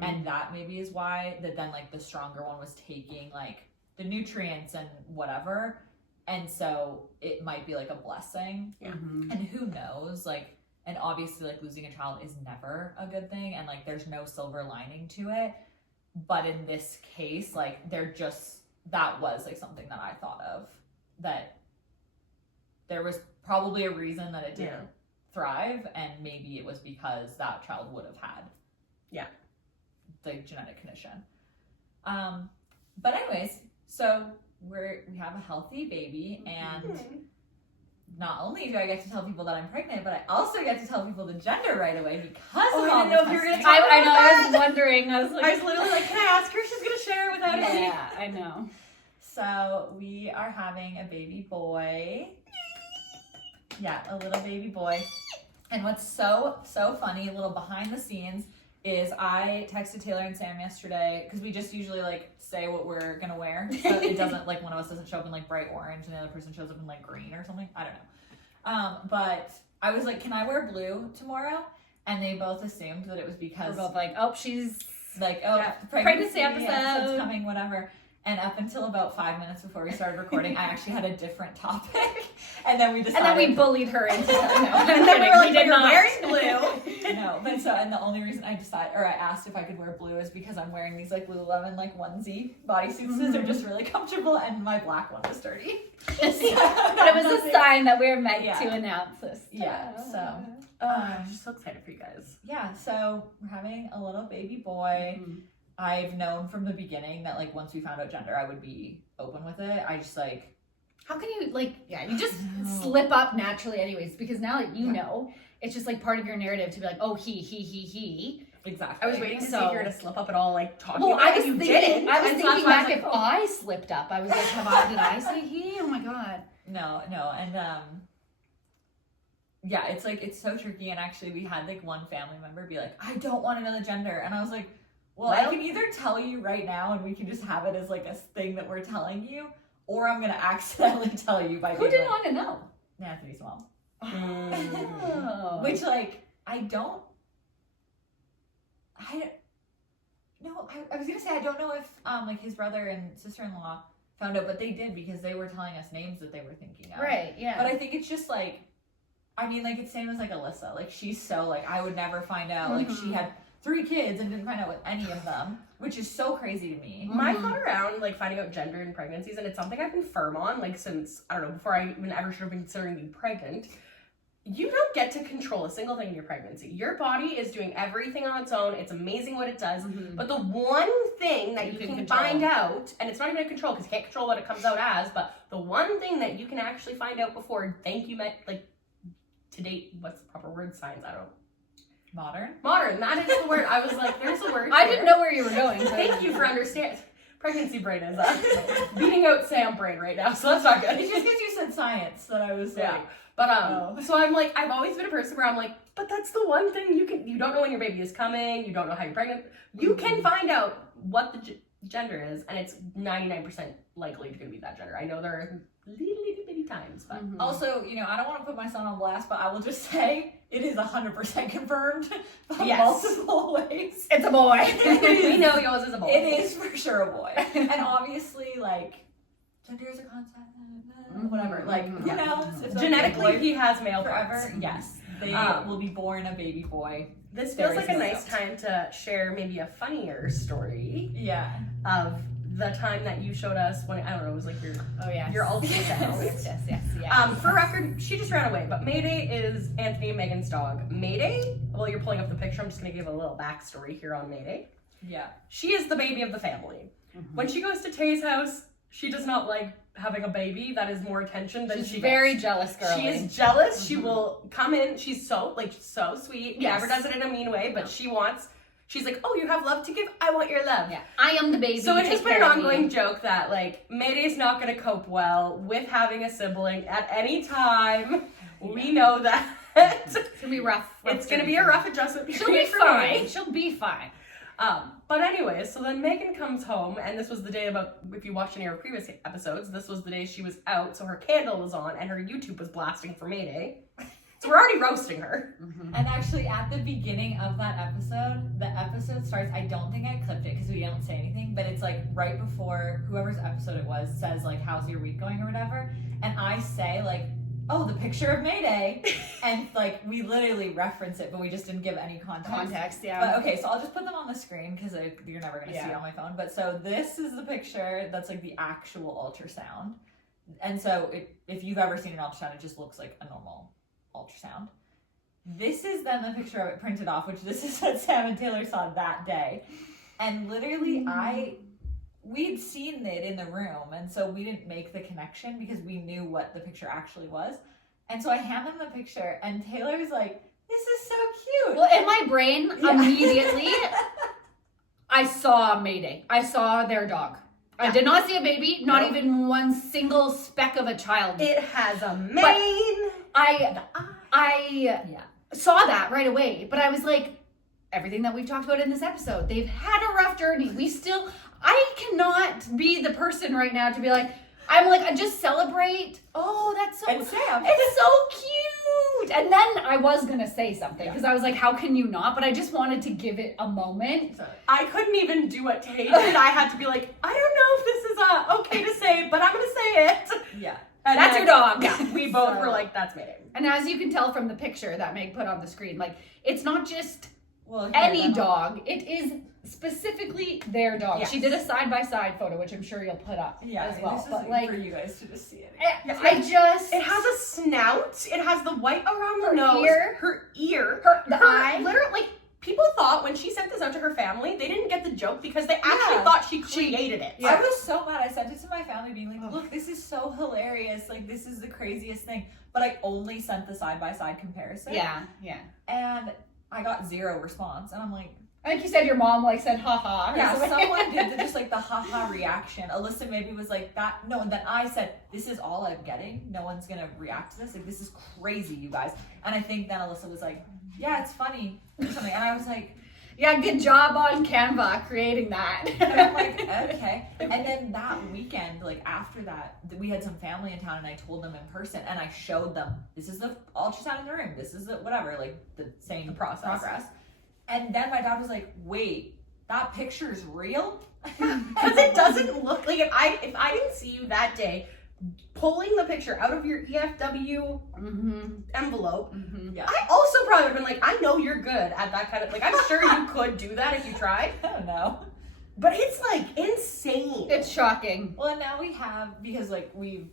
and that maybe is why that then like the stronger one was taking like the nutrients and whatever. And so it might be like a blessing. Yeah. And who knows, like, and obviously like losing a child is never a good thing, and like there's no silver lining to it. But in this case, like that was like something that I thought of, that there was probably a reason that it didn't thrive, and maybe it was because that child would have had the genetic condition. But anyways, so we have a healthy baby, and not only do I get to tell people that I'm pregnant, but I also get to tell people the gender right away because of I didn't know if you were gonna talk I know. about I was wondering. I was like, I was literally like, can I ask her? She's gonna share without any. yeah, I know. So we are having a baby boy. Yeah, a little baby boy. And what's so funny, a little behind the scenes, is I texted Taylor and Sam yesterday, because we just usually like say what we're gonna wear, so it doesn't like one of us doesn't show up in like bright orange and the other person shows up in like green or something. I don't know. But I was like, can I wear blue tomorrow? And they both assumed that it was because We're both like, oh, she's like, pregnancy episode's episode. coming, whatever. And up until about 5 minutes before we started recording, I actually had a different topic, and then we decided. And then we bullied her into it. No, And then we were like, did you're not. wearing blue. No, but so, and the only reason I asked if I could wear blue is because I'm wearing these like Lululemon like onesie bodysuits. They're just really comfortable, and my black one is dirty. But it was a sign that we were meant to announce this. Yeah, so. I'm just so excited for you guys. Yeah, so we're having a little baby boy. I've known from the beginning that like once we found out gender, I would be open with it. I just like, How can you you just slip up naturally anyways, because now that you know, it's just like part of your narrative to be like, oh, he. exactly. I was waiting to see if you were to slip up at all, like talking Well, about I it. was You thinking, didn't. I was And so thinking that's why I back was if like, I slipped up. I was like, did I say he? Oh my god. No, and yeah, it's like, it's so tricky. And actually we had like one family member be like, I don't want to know the gender. And I was like, well, I can either tell you right now and we can just have it as like a thing that we're telling you, or I'm going to accidentally tell you by Who didn't want to know? Anthony's mom. Oh. Which like, I was going to say, I don't know if like his brother and sister-in-law found out, but they did, because they were telling us names that they were thinking of. Right, yeah. But I think it's just like, I mean, like, it's same as like Alyssa. Like, she's so like, I would never find out. Like, she had 3 kids and didn't find out with any of them, which is so crazy to me. My thought around like finding out gender in pregnancies, and it's something I've been firm on like since, I don't know, before I even ever should have been considering being pregnant, you don't get to control a single thing in your pregnancy. Your body is doing everything on its own. It's amazing what it does. But the one thing that you can control. find out, and it's not even a control because you can't control what it comes out as, but the one thing that you can actually find out before, like, to date, what's the proper word? Science, I don't know. Modern, that is the word. I was like, there's the word. I didn't know where you were going. Thank you for understanding. Pregnancy brain is beating out Sam brain right now, so that's not good. It's just because you said science that I was like, But so I'm like, I've always been a person where I'm like, but that's the one thing you don't know when your baby is coming, you don't know how you're pregnant. You can find out what the gender is, and it's 99% likely to be that gender. I know there are little bitty times, but Also, you know, I don't want to put my son on blast, but I will just say it is 100% confirmed from Yes. multiple ways. It's a boy. we know yours is a boy. It is for sure a boy. And obviously, like, gender is a concept, whatever. Like, who knows? If they're Genetically, boy he has male forever, parts. yes. They will be born a baby boy. This There feels is like a no nice doubt. time to share maybe a funnier story Yeah. of the time that you showed us when, I don't know, it was like your Oh, yes. your ultrasound. Yes. For record, she just ran away, but Mayday is Anthony and Megan's dog. Mayday, well, you're pulling up the picture, I'm just gonna give a little backstory here on Mayday. Yeah. She is the baby of the family. When she goes to Tay's house, she does not like having a baby. That is more attention than She's she very gets. jealous girl. She is jealous. She will come in. She's so sweet. Yes. Never does it in a mean way, but she's like, oh, you have love to give? I want your love. Yeah. I am the baby. So it has take been an care of me. ongoing joke that, like, Mayday's not going to cope well with having a sibling at any time. We know that. It's gonna be rough. It's going to be a rough adjustment She'll period be for fine. Mayday. She'll be fine. But anyways, so then Megan comes home, and this was the day about, if you watched any of our previous episodes, this was the day she was out, so her candle was on, and her YouTube was blasting for Mayday. So we're already roasting her. And actually, at the beginning of that episode, the episode starts. I don't think I clipped it because we don't say anything, but it's like right before whoever's episode it was says like, "How's your week going?" or whatever, and I say like, "Oh, the picture of Mayday," and like we literally reference it, but we just didn't give any context. Yeah. But okay, so I'll just put them on the screen because you're never gonna see it on my phone. But so this is the picture that's like the actual ultrasound, and so if you've ever seen an ultrasound, it just looks like a normal ultrasound. This is then the picture of it printed off, which this is what Sam and Taylor saw that day. And literally we'd seen it in the room, and so we didn't make the connection because we knew what the picture actually was. And so I hand them the picture, and Taylor's like, "This is so cute." Well, in my brain, immediately, I saw Mayday. I saw their dog. I did not see a baby, not even one single speck of a child. It has a mane. I saw that right away, but I was like, everything that we've talked about in this episode, they've had a rough journey. I cannot be the person right now to be like, I just celebrate. Oh, that's so, And Sam. it's so cute. And then I was going to say something because I was like, how can you not? But I just wanted to give it a moment. I couldn't even do what Tay did. I had to be like, I don't know if this is okay to say, but I'm going to say it. Yeah. And That's then, your dog. Yeah, we both were like, that's Mayday. And as you can tell from the picture that Meg put on the screen, like, it's not just Well, any dog. It is specifically their dog. Yes. She did a side-by-side photo, which I'm sure you'll put up as well. This is But like, for you guys to just see it. It has a snout. It has the white around the nose. ear. Her ear. The eye. Literally, like, people thought when she sent this out to her family, they didn't get the joke because they actually thought she created it. I was so mad. I sent it to my family being like, look, this is so hilarious. Like, this is the craziest thing. But I only sent the side-by-side comparison. yeah. And I got 0 response. And I'm like, I think you said your mom like said haha. yeah, someone did just like the haha reaction. Alyssa maybe was like that. No, and then I said, this is all I'm getting. No one's going to react to this. Like, this is crazy, you guys. And I think then Alyssa was like, yeah, it's funny or something. And I was like, Yeah, good job on Canva creating that. and I'm like, okay. And then that weekend, like after that, we had some family in town, and I told them in person, and I showed them, this is the ultrasound in the room, this is the whatever, like the same progress. And then my dad was like, wait, that picture's real? Because it doesn't look like if I didn't see you that day pulling the picture out of your EFW envelope, Yeah. I also probably would have been like, I know you're good at that kind of, like, I'm sure you could do that if you tried. I don't know. But it's like insane. It's shocking. Well, and now we have, because like we've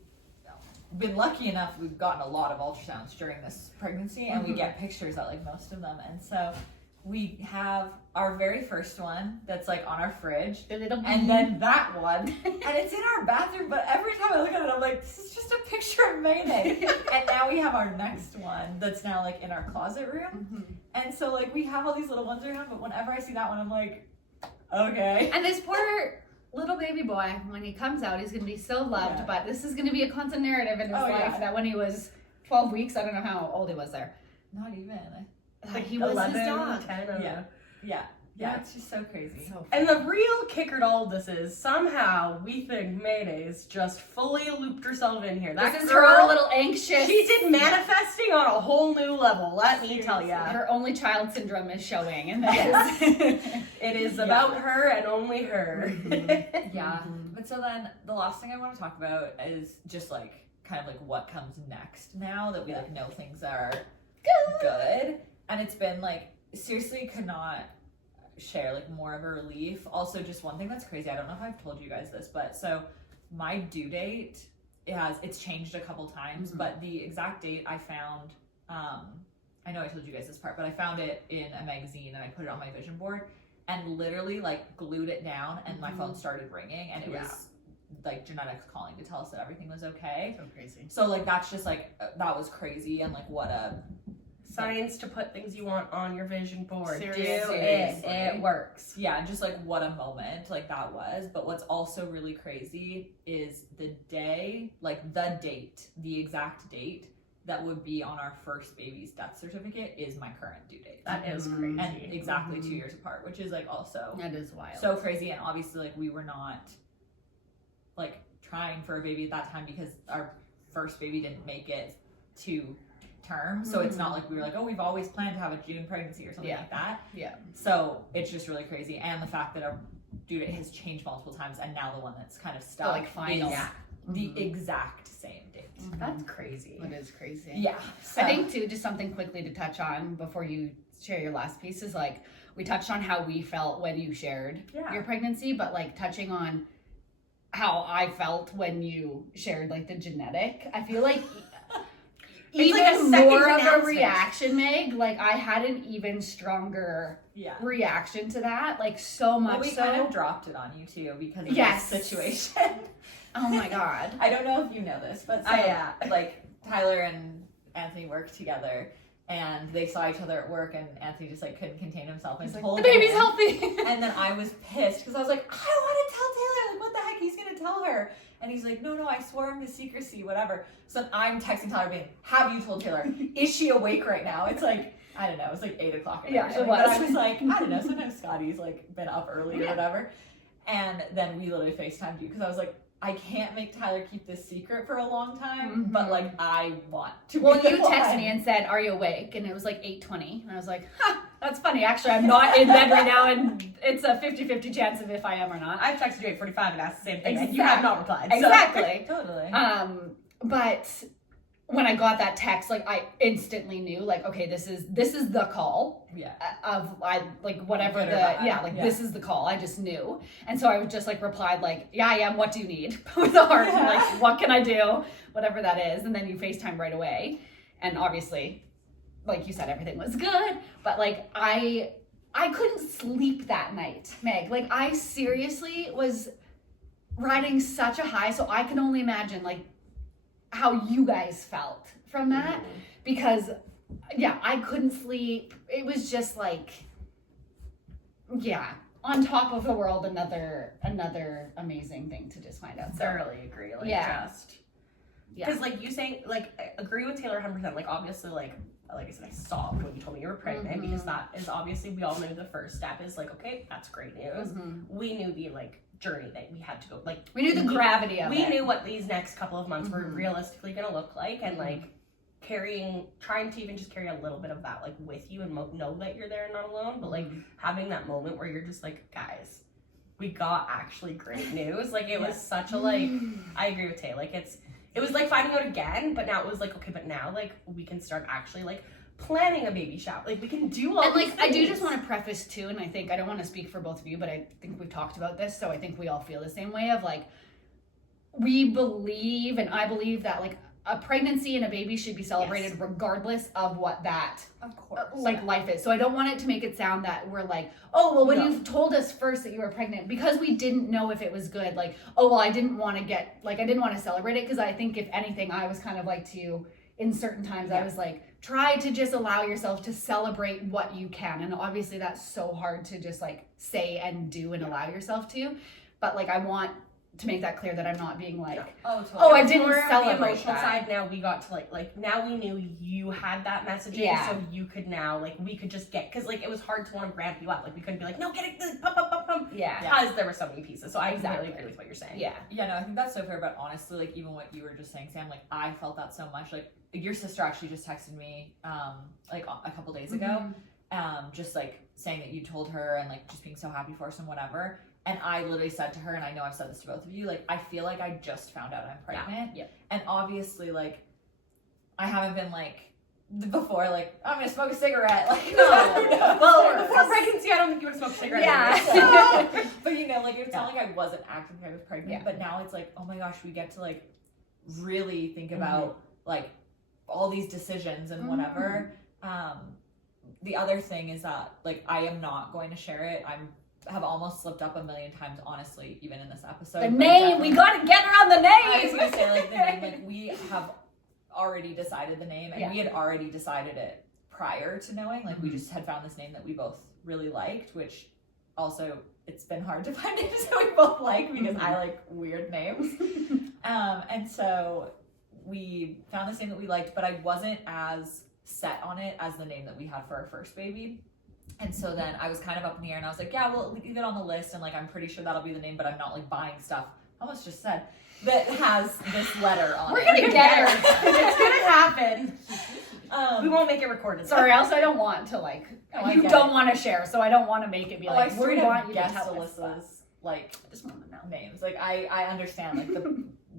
been lucky enough, we've gotten a lot of ultrasounds during this pregnancy, and we get pictures at like most of them. And so we have our very first one that's like on our fridge, and then that one, and it's in our bathroom, but every time I look at it, I'm like, this is just a picture of Mayday. And now we have our next one that's now like in our closet room. And so like we have all these little ones around, but whenever I see that one, I'm like, okay. And this poor little baby boy, when he comes out, he's going to be so loved, but this is going to be a constant narrative in his life that when he was 12 weeks, I don't know how old he was there. Not even. Like he was 11, his dog. 10, Yeah, it's just so crazy. And the real kicker to all of this is somehow we think Mayday's just fully looped herself in here. That This is girl, her little anxious. she did manifesting on a whole new level, let me tell ya. Her only child syndrome is showing, and that is. It is about her and only her. Yeah. But so then the last thing I want to talk about is just like kind of like what comes next now that we like know things are good. And it's been like, seriously could not share like more of a relief. Also, just one thing that's crazy, I don't know if I've told you guys this, but so my due date it's changed a couple times, but the exact date I found, I know I told you guys this part, but I found it in a magazine and I put it on my vision board and literally like glued it down, and my phone started ringing, and it was like genetics calling to tell us that everything was okay. So crazy. So like that's just like that was crazy, and like what a Science to put things you want on your vision board. Seriously. Do it. It works. yeah, just like what a moment like that was. But what's also really crazy is the day, like the date, the exact date that would be on our first baby's death certificate is my current due date. That is crazy. And exactly 2 years apart, which is like also That is wild. so crazy. And obviously like we were not like trying for a baby at that time because our first baby didn't make it to term. So it's not like we were like, oh, we've always planned to have a June pregnancy or something like that. Yeah. So it's just really crazy. And the fact that our due date has changed multiple times, and now the one that's kind of stuck like final. is the exact same date. That's crazy. It is crazy. Yeah. So, I think too, just something quickly to touch on before you share your last piece is like, we touched on how we felt when you shared your pregnancy, but like touching on how I felt when you shared like the genetic, I feel like even like a second more of a announcement. reaction, Meg. Like I had an even stronger reaction to that. Like so much. Well, we so kind of dropped it on you too because of Yes. this situation. oh my god. I don't know if you know this, but so, like Tyler and Anthony work together, and they saw each other at work, and Anthony just like couldn't contain himself and told The baby's him. healthy. And then I was pissed because I was like, I don't want to tell Taylor. Like, what the heck? He's gonna tell her. And he's like, no, I swore him to secrecy, whatever. So I'm texting Tyler being, have you told Taylor? Is she awake right now? It's like, I don't know, it was like 8 o'clock at night. Yeah, it But was. I was like, I don't know, sometimes Scotty's like been up early or whatever. And then we literally FaceTimed you because I was like, I can't make Tyler keep this secret for a long time, but like I want to. Well, be you the texted one. me and said, "Are you awake?" And it was like 8:20, and I was like, "Ha, that's funny. Actually, I'm not in bed right now, and it's a 50-50 chance of if I am or not." I've texted you at 45 and asked the same thing, and Exactly. you have not replied. So. Exactly. Totally. But when I got that text, like I instantly knew, like, okay, this is the call. Yeah. Of like whatever Good or the bad. this is the call. I just knew, and so I just like replied like, yeah, I am. What do you need? With a heart, and, like, what can I do? Whatever that is, and then you FaceTime right away, and obviously, like you said, everything was good. But like I couldn't sleep that night, Meg. Like I seriously was riding such a high, so I can only imagine like how you guys felt from that, because I couldn't sleep. It was just like on top of the world, another amazing thing to just find out. So Thoroughly agree. Like, just. Yeah. Because, like, you saying, like, I agree with Taylor 100%. Like, obviously, like I said, I sobbed when you told me you were pregnant because that is obviously, we all knew the first step is, like, okay, that's great news. We knew the, like, journey that we had to go. Like, we knew the gravity of it. We knew what these next couple of months were realistically going to look like. And, like, trying to even just carry a little bit of that, like, with you and know that you're there and not alone. But, like, having that moment where you're just like, guys, we got actually great news. Like, it was such a, like, I agree with Tay. Like, it was like finding out again, but now it was like, okay, but now like we can start actually like planning a baby shower. Like we can do all and these like things. I do just want to preface too, and I think I don't want to speak for both of you, but I think we've talked about this, so I think we all feel the same way of like we believe, and I believe that like a pregnancy and a baby should be celebrated regardless of what that Of course. life is. So I don't want it to make it sound that we're like, oh, well, when you told us first that you were pregnant, because we didn't know if it was good, like, oh, well, I didn't want to celebrate it, because I think if anything, I was kind of like to, in certain times, I was like, try to just allow yourself to celebrate what you can. And obviously that's so hard to just like say and do and allow yourself to. But like, I want to make that clear that I'm not being like, I didn't celebrate the emotional that. side. Now we got to like now we knew you had that messaging, so you could now like we could just get, because like it was hard to want to ramp you up. Like we couldn't be like, no, get it, pump, because there were so many pieces. So I really agree with what you're saying. Yeah, no, I think that's so fair. But honestly, like even what you were just saying, Sam, like I felt that so much. Like your sister actually just texted me like a couple days ago, just like saying that you told her and like just being so happy for us and whatever. And I literally said to her, and I know I've said this to both of you, like, I feel like I just found out I'm pregnant. Yeah. And obviously, like, I haven't been, like, before, like, I'm going to smoke a cigarette. Like, no. Well, before pregnancy, I don't think you would smoke a cigarette. Yeah. But, you know, like, it's not like I wasn't acting like I was pregnant. Yeah. But now it's like, oh my gosh, we get to, like, really think about, like, all these decisions and whatever. The other thing is that, like, I am not going to share it. Have almost slipped up a million times, honestly, even in this episode. The name, we gotta get around the name. I was gonna say, like, the name, like, we have already decided the name, and we had already decided it prior to knowing. Like, we just had found this name that we both really liked, which also, it's been hard to find names that we both like, because I like weird names. And so we found this name that we liked, but I wasn't as set on it as the name that we had for our first baby. And so then I was kind of up in the air, and I was like, yeah, we'll leave it on the list, and like I'm pretty sure that'll be the name, but I'm not like buying stuff. I almost just said that has this letter on We're it. gonna get her. It's gonna happen. We won't make it recorded. Sorry, also I don't want to like. I You get don't it. want to share, so I don't want to make it be like. I We want you to guess tell us. Alyssa's like I just want to know. names. Like I understand like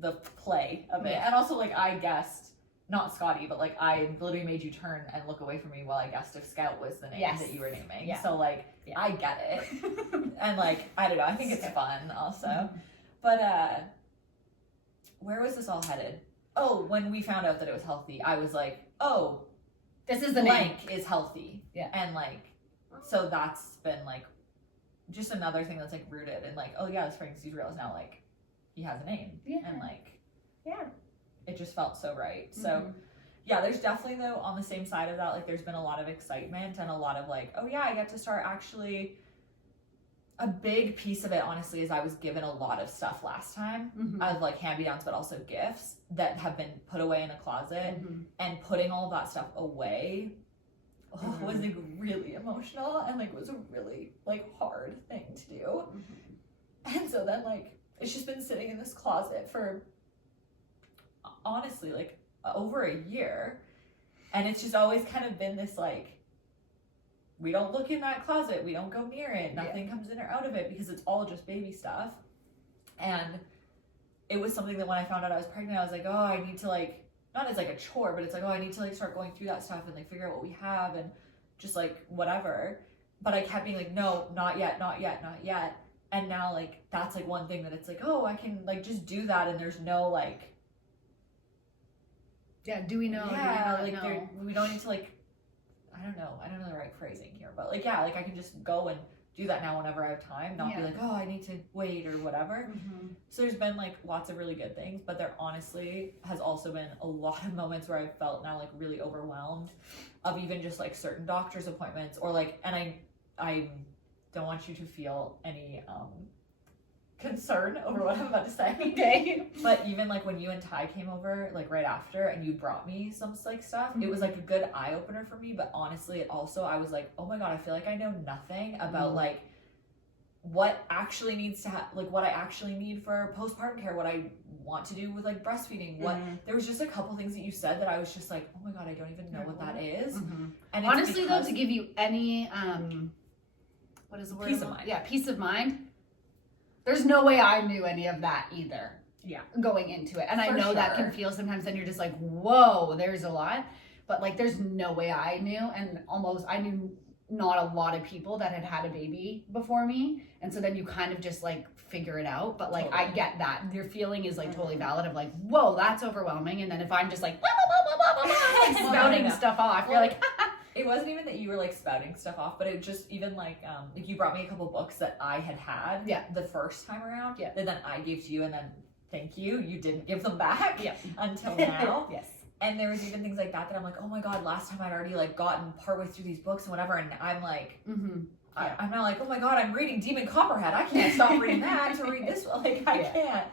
the play of it, and also like I guessed. Not Scotty, but like I literally made you turn and look away from me while I guessed if Scout was the name that you were naming. Yeah. So like I get it. And like I don't know, I think it's fun also. But where was this all headed? Oh, when we found out that it was healthy, I was like, oh, This is the blank name. is healthy. Yeah. And like so that's been like just another thing that's like rooted in like, oh yeah, this pregnancy's real is now like he has a name. Yeah. And like it just felt so right. So yeah, there's definitely though on the same side of that, like there's been a lot of excitement and a lot of like, oh yeah, I get to start actually. A big piece of it honestly is I was given a lot of stuff last time of like hand-me-downs, but also gifts that have been put away in a closet, and putting all of that stuff away was like really emotional and like was a really like hard thing to do. And so then like it's just been sitting in this closet for honestly like over a year, and it's just always kind of been this like we don't look in that closet, we don't go near it, nothing comes in or out of it because it's all just baby stuff. And it was something that when I found out I was pregnant, I was like, oh, I need to like not as like a chore, but it's like, oh, I need to like start going through that stuff and like figure out what we have and just like whatever. But I kept being like, no, not yet. And now like that's like one thing that it's like, oh, I can like just do that, and there's no like do we know? Yeah, do we like not know? we don't need to like I don't know the right phrasing here, but like yeah, like I can just go and do that now whenever I have time, not be like, oh, I need to wait or whatever. So there's been like lots of really good things, but there honestly has also been a lot of moments where I've felt now like really overwhelmed of even just like certain doctor's appointments or like, and I don't want you to feel any concern over what I'm about to say. Okay. But even like when you and Ty came over like right after and you brought me some like stuff, it was like a good eye opener for me. But honestly, it also I was like, oh my god, I feel like I know nothing about like what actually needs to like what I actually need for postpartum care, what I want to do with like breastfeeding. What there was just a couple things that you said that I was just like, oh my god, I don't even know what that is. And Honestly though, to give you any what is the word? Peace of mind. Yeah, peace of mind. There's no way I knew any of that either. Yeah. Going into it. And I For know that sure. can feel sometimes then you're just like, whoa, there's a lot. But like there's no way I knew, and almost I knew not a lot of people that had had a baby before me. And so then you kind of just like figure it out. But like, I get that. Your feeling is like totally valid of like, whoa, that's overwhelming. And then if I'm just like, blah, blah, blah, blah, blah, blah, like spouting stuff off, you're like, it wasn't even that you were like spouting stuff off, but it just even like you brought me a couple books that I had the first time around that then I gave to you, and then thank you didn't give them back until now. Yes. And there was even things like that I'm like, oh my god, last time I'd already like gotten partway through these books and whatever, and I'm like I'm now like, oh my god, I'm reading Demon Copperhead, I can't stop reading that to read this, like I can't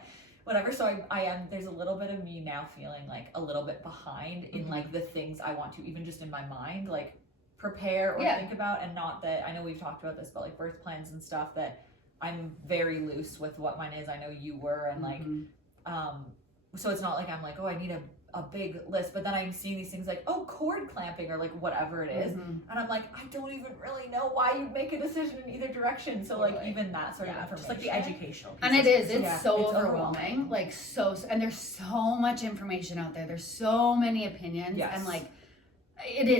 whatever. So I am, there's a little bit of me now feeling like a little bit behind in like the things I want to, even just in my mind, like prepare or think about. And not that, I know we've talked about this, but like birth plans and stuff, that I'm very loose with what mine is. I know you were, and like so it's not like I'm like, oh, I need a big list, but then I'm seeing these things like, oh, cord clamping or like whatever it is, and I'm like, I don't even really know why you make a decision in either direction. So like even that sort of information, just like the educational piece, and it's it's overwhelming. Like and there's so much information out there, there's so many opinions, and like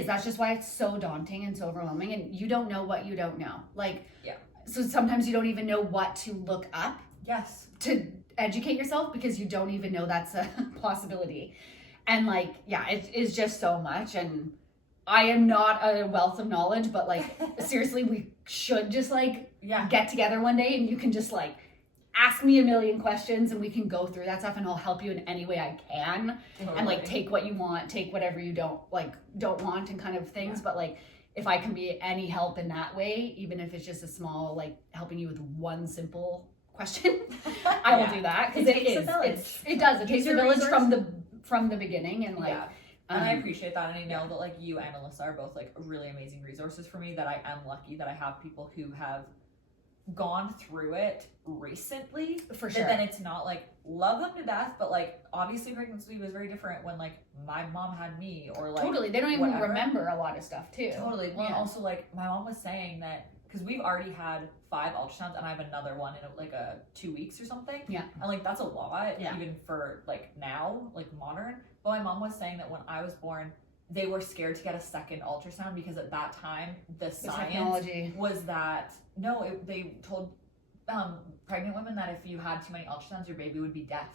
that's just why it's so daunting and so overwhelming, and you don't know what you don't know, like so sometimes you don't even know what to look up to educate yourself, because you don't even know that's a possibility. And like, it is just so much. And I am not a wealth of knowledge, but like, seriously, we should just like get together one day, and you can just like ask me a million questions, and we can go through that stuff, and I'll help you in any way I can. And like, take what you want, take whatever you don't want, and kind of things. But like, if I can be any help in that way, even if it's just a small, like helping you with one simple question, I will do that. Because it does. It takes a village from the beginning, and like and I appreciate that, and I know that like you and Alyssa are both like really amazing resources for me, that I am lucky that I have people who have gone through it recently, for sure. Then it's not like love them to death, but like obviously pregnancy was very different when like my mom had me, or like totally they don't even remember a lot of stuff too. Well, also like my mom was saying that because we've already had 5 ultrasounds, and I have another one in like 2 weeks or something. And like that's a lot, even for like now, like modern. But my mom was saying that when I was born, they were scared to get a second ultrasound, because at that time the science technology was that they told pregnant women that if you had too many ultrasounds, your baby would be deaf.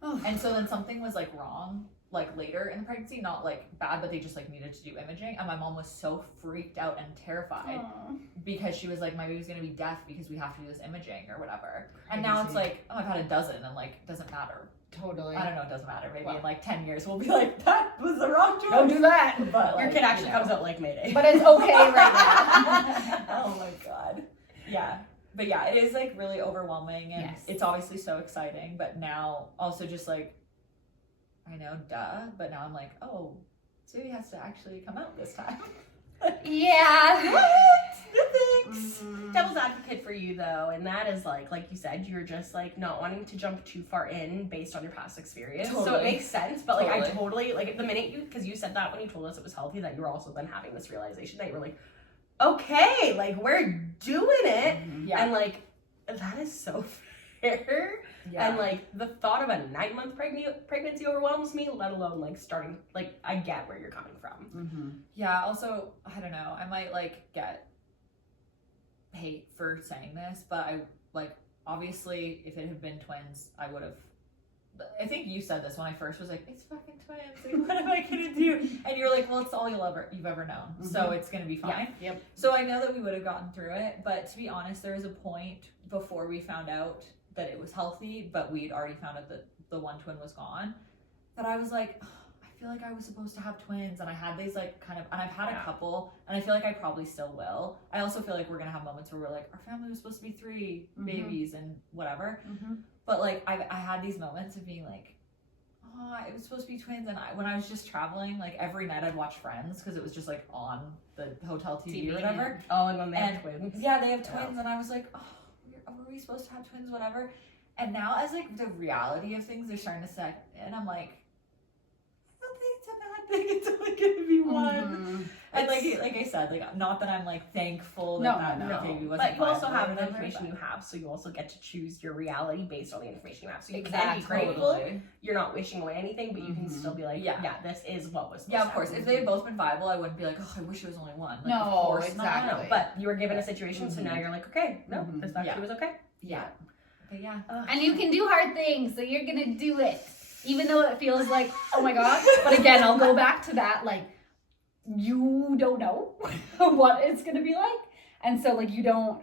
And so then something was like wrong, like later in the pregnancy, not like bad, but they just like needed to do imaging, and my mom was so freaked out and terrified because she was like, my baby's gonna be deaf because we have to do this imaging or whatever. And now it's like, oh, I've had a dozen, and like doesn't matter. Totally. I don't know, it doesn't matter. Maybe in like 10 years we'll be like, that was the wrong choice. Don't do that. But like, your kid actually comes out like Mayday. But it's okay right now. Oh my god. Yeah. But yeah, it is like really overwhelming, and it's obviously so exciting, but now also just like, I know, but now I'm like, oh, Susie has to actually come out this time. What? Good things. Devil's advocate for you though, and that is like you said, you're just like not wanting to jump too far in based on your past experience. So it makes sense, but like I totally, like the minute because you said that when you told us it was healthy, that you were also then having this realization that you were like, okay, like we're doing it, and like that is so fair. And like the thought of a 9-month pregnancy overwhelms me, let alone like starting, like I get where you're coming from. Yeah, also I don't know, I might like get hate for saying this, but I like, obviously if it had been twins, I would have, I think you said this when I first was like, it's fucking twins, like what am I gonna do? And you're like, well, it's all you've ever known, so it's gonna be fine. So I know that we would have gotten through it, but to be honest, there was a point before we found out that it was healthy, but we'd already found out that the one twin was gone, that I was like, oh, I feel like I was supposed to have twins, and I had these like kind of, and I've had a couple, and I feel like I probably still will. I also feel like we're gonna have moments where we're like, our family was supposed to be 3 babies and whatever, but like I had these moments of being like, oh, it was supposed to be twins, and when I was just traveling, like every night I'd watch Friends, because it was just like on the hotel TV or whatever. And then they have twins. Yeah, they have twins, and I was like, oh, were we supposed to have twins, whatever. And now as like the reality of things are starting to set, and I'm like, I don't think it's a bad thing. It's only gonna be one. Mhm. And like I said, like not that I'm like thankful No, that no, that baby No, wasn't but you also viable or have the whatever, information but- you have, so you also get to choose your reality based on the information you have. So you can Exactly. be grateful. Totally. You're not wishing away anything, but you can Mhm. still be like, Yeah. this is what was. Yeah, of supposed course. to If happen. they had both been viable, I wouldn't be like, oh, I wish it was only one. Like, No, of course exactly. not. No, but you were given a situation, so Mhm. now you're like, okay, no, Mhm. this actually Yeah. was okay. Yeah. But yeah. And you can do hard things, so you're gonna do it. Even though it feels like, oh my god. But again, I'll go back to that, like, you don't know what it's gonna be like. And so like you don't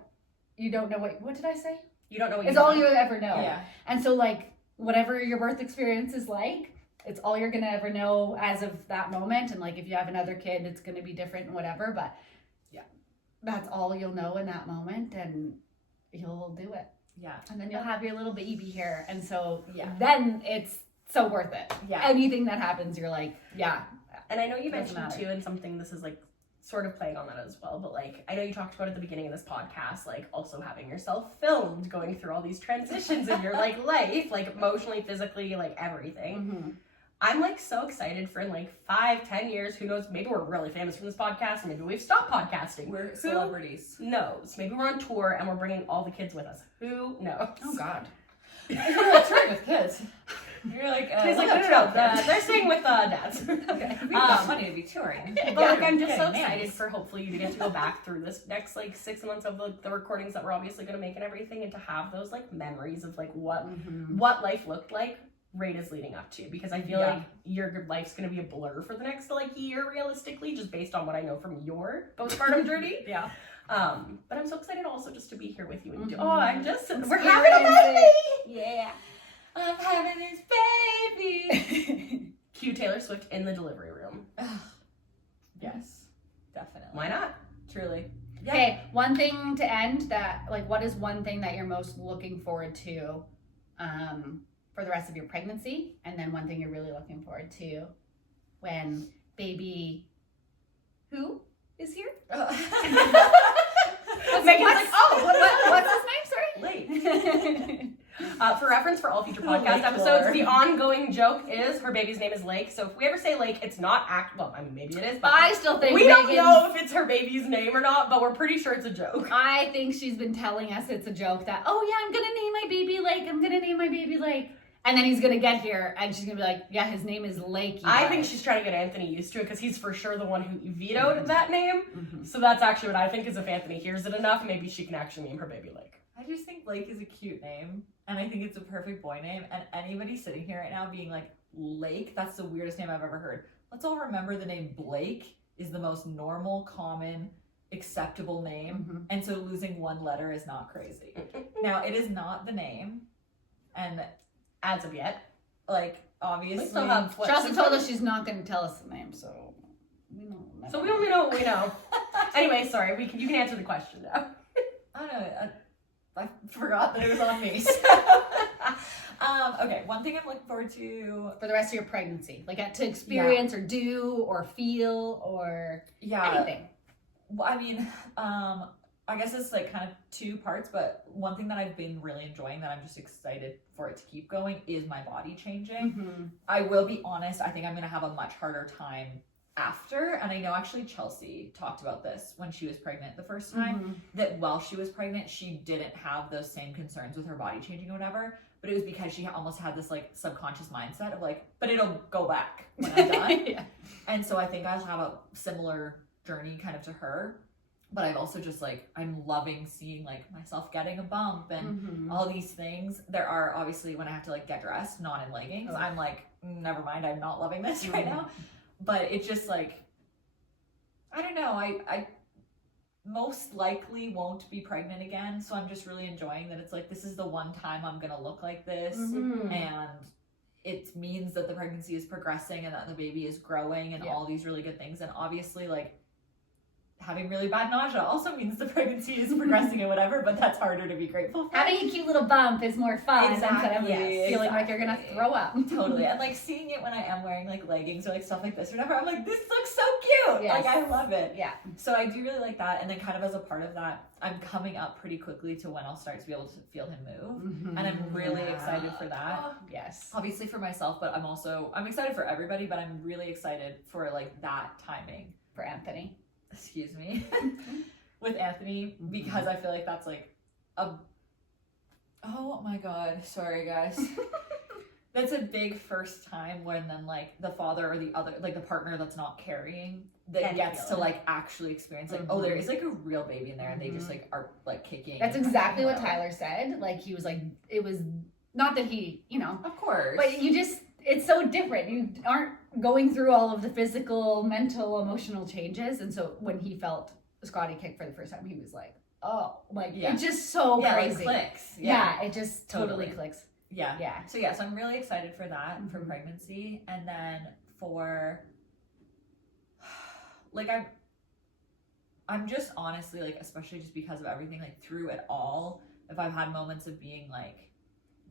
know what did I say? You don't know what It's you all know. you ever know. Yeah. And so like whatever your birth experience is like, it's all you're gonna ever know as of that moment. And like if you have another kid, it's gonna be different and whatever. But yeah, that's all you'll know in that moment, and you'll do it. Yeah. And then you'll have your little baby here. And so Yeah. then it's so worth it. Yeah. Anything that happens, you're like, yeah. And I know you Doesn't mentioned matter. too, and something this is like sort of playing on that as well, but like I know you talked about at the beginning of this podcast, like also having yourself filmed going through all these transitions in your like life, like emotionally, physically, like everything. Mm-hmm. I'm like so excited for in like 5-10 years, who knows, maybe we're really famous from this podcast, or maybe we've stopped podcasting. We're Who celebrities. knows? Maybe we're on tour and we're bringing all the kids with us. Who knows? Oh God. You're like touring with kids. You're like, He's like, we'll no, have children. they're staying with dads. Okay. We've got money to be touring. But like, I'm just so Getting excited nannies. for hopefully you to get to go back through this next like 6 months of the recordings that we're obviously going to make and everything, and to have those like memories of like what life looked like right is leading up to, because I feel Yeah. like your life's going to be a blur for the next like year realistically, just based on what I know from your postpartum journey. Yeah. But I'm so excited also just to be here with you and Mhm. oh, we're having a baby. Yeah. I'm having this baby. Cue Taylor Swift in the delivery room. Yes. Definitely. Why not? Truly. Okay, one thing to end that, like, what is one thing that you're most looking forward to for the rest of your pregnancy? And then one thing you're really looking forward to when baby who is here? Megan's like, oh, What's his name? Sorry. Lake. For reference for all future podcast Lake episodes, lore. the ongoing joke is her baby's name is Lake. So if we ever say Lake, it's not well, I mean, maybe it is, but I still think we don't Megan- know if it's her baby's name or not, but we're pretty sure it's a joke. I think she's been telling us it's a joke that, oh yeah, I'm gonna name my baby Lake. I'm gonna name my baby Lake. And then he's gonna get here and she's gonna be like, yeah, his name is Lake. you I guys." think she's trying to get Anthony used to it because he's for sure the one who vetoed that name. Mhm. So that's actually what I think is if Anthony hears it enough, maybe she can actually name her baby Lake. I just think Lake is a cute name, and I think it's a perfect boy name. And anybody sitting here right now being like, Lake, that's the weirdest name I've ever heard. Let's all remember the name Blake is the most normal, common, acceptable name. Mhm. And so losing one letter is not crazy. Now, it is not the name. And, As of yet. like, obviously. We still have She also told us she's not gonna tell us the name, so we know. So we only know what we know. Anyway, sorry, you can answer the question now. I don't know. I forgot that it was on me. Okay, one thing I'm looking forward to. For the rest of your pregnancy, like to experience or do or feel or anything. Well, I mean, I guess it's like kind of two parts, but one thing that I've been really enjoying that I'm just excited for it to keep going is my body changing. Mm-hmm. I will be honest, I think I'm going to have a much harder time after. And I know actually Chelsea talked about this when she was pregnant the first time, that while she was pregnant, she didn't have those same concerns with her body changing or whatever. But it was because she almost had this like subconscious mindset of like, but it'll go back when I'm done. Yeah. And so I think I'll have a similar journey kind of to her. But I've also just like, I'm loving seeing like myself getting a bump and Mhm. all these things. There are obviously when I have to like get dressed, not in leggings, Oh. I'm like, never mind, I'm not loving this right now. But it's just like, I don't know, I most likely won't be pregnant again. So I'm just really enjoying that it's like, this is the one time I'm gonna look like this. Mhm. And it means that the pregnancy is progressing and that the baby is growing and Yeah. all these really good things. And obviously like having really bad nausea also means the pregnancy is progressing and whatever, but that's harder to be grateful for. Having a cute little bump is more fun instead of feeling like you're gonna throw up. Totally. And like seeing it when I am wearing like leggings or like stuff like this or whatever, I'm like, this looks so cute. Yes. Like I love it. Yeah. So I do really like that. And then kind of as a part of that, I'm coming up pretty quickly to when I'll start to be able to feel him move. And I'm really excited for that. Yes. Obviously for myself, but I'm excited for everybody, but I'm really excited for like that timing. For Anthony. Excuse me. With Anthony, because I feel like that's like oh my god, sorry guys. That's a big first time when then like the father or the other, like the partner that's not carrying, that gets to like actually experience like, oh, there is like a real baby in there and they just like are like kicking. That's exactly what Tyler said. Like he was like, it was not that he, you know, of course, but you just, it's so different. You aren't going through all of the physical, mental, emotional changes. And so when he felt Scotty kick for the first time, he was like, oh, like it's just so crazy. It clicks. Yeah, it just totally clicks. Yeah. Yeah. So so I'm really excited for that, for pregnancy. And then for like I'm just honestly like, especially just because of everything, like through it all, if I've had moments of being like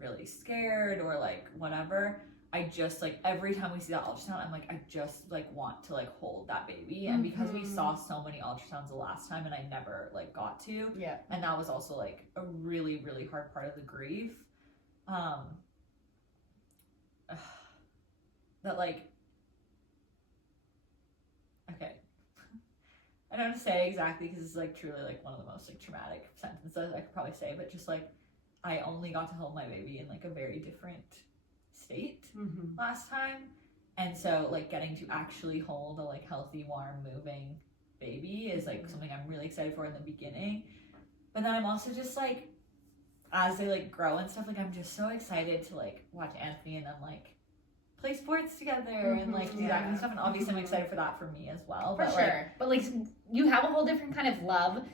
really scared or like whatever, I just like every time we see that ultrasound, I'm like, I just like want to like hold that baby. And because we saw so many ultrasounds the last time and I never like got to, and that was also like a really, really hard part of the grief. That like, okay, I don't want to say exactly because it's like truly like one of the most like traumatic sentences I could probably say, but just like I only got to hold my baby in like a very different state last time, and so like getting to actually hold a like healthy, warm, moving baby is like something I'm really excited for in the beginning. But then I'm also just like, as they like grow and stuff, like I'm just so excited to like watch Anthony and then like play sports together and like do that kind of stuff. And obviously I'm excited for that for me as well. For sure. But like you have a whole different kind of love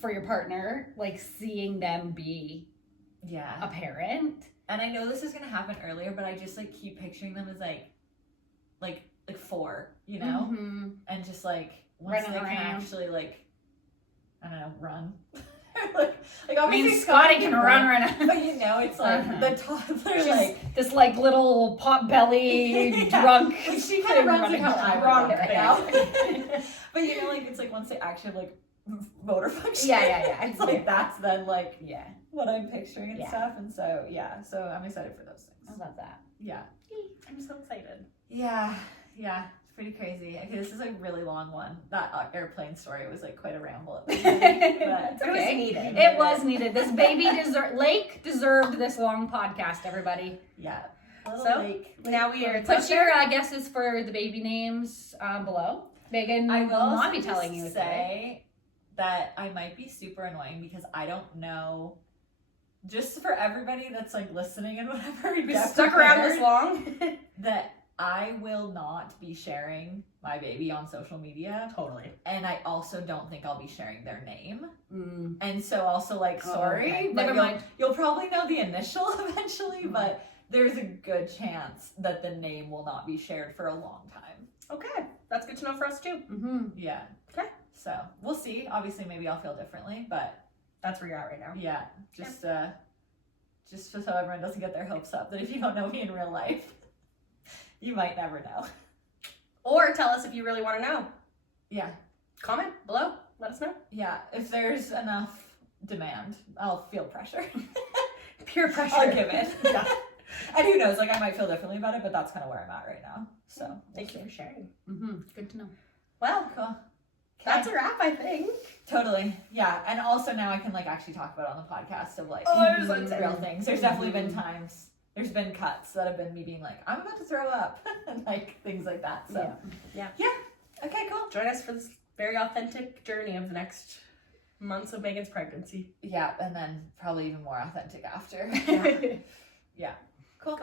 for your partner, like seeing them be a parent. And I know this is gonna happen earlier, but I just like keep picturing them as like 4, you know? And just like once they can actually like, I don't know, run. like I mean, Scotty can run right now. But you know, it's like the toddler, like this like little pot belly drunk. Like, she kind of runs like how I run right now. But you know, like it's like once they actually have like motor function. Yeah. It's like that's then like what I'm picturing and stuff. And so so I'm excited for those things. I love that. Yeah. I'm so excited. Yeah. It's pretty crazy. Okay, this is a really long one. That airplane story was like quite a ramble at the beginning, but it was needed. It was needed. This baby Lake deserved this long podcast, everybody. Yeah. So Lake. now we are. Put your guesses for the baby names below. Megan, I will not be telling you say that I might be super annoying because I don't know. Just for everybody that's like listening and whatever, we stuck around this long. That I will not be sharing my baby on social media. Totally. And I also don't think I'll be sharing their name. And so also like, sorry. Okay. But Never mind. You'll probably know the initial eventually, but there's a good chance that the name will not be shared for a long time. Okay. That's good to know for us too. Yeah. Okay. So we'll see. Obviously maybe I'll feel differently, but that's where you're at right now. Yeah. Just so everyone doesn't get their hopes up that if you don't know me in real life, you might never know. Or tell us if you really want to know. Yeah. Comment below. Let us know. Yeah. If there's enough demand, I'll feel pressure. Peer pressure. I'll give it. Yeah. And who knows, like I might feel differently about it, but that's kind of where I'm at right now. So thank you for sharing. Good to know. Well, cool. That's a wrap, I think. Totally. Yeah. And also now I can like actually talk about it on the podcast of like real things. There's definitely been times. There's been cuts that have been me being like, I'm about to throw up, and like things like that. So yeah. Okay, cool. Join us for this very authentic journey of the next months of Megan's pregnancy. Yeah, and then probably even more authentic after. Yeah. Cool.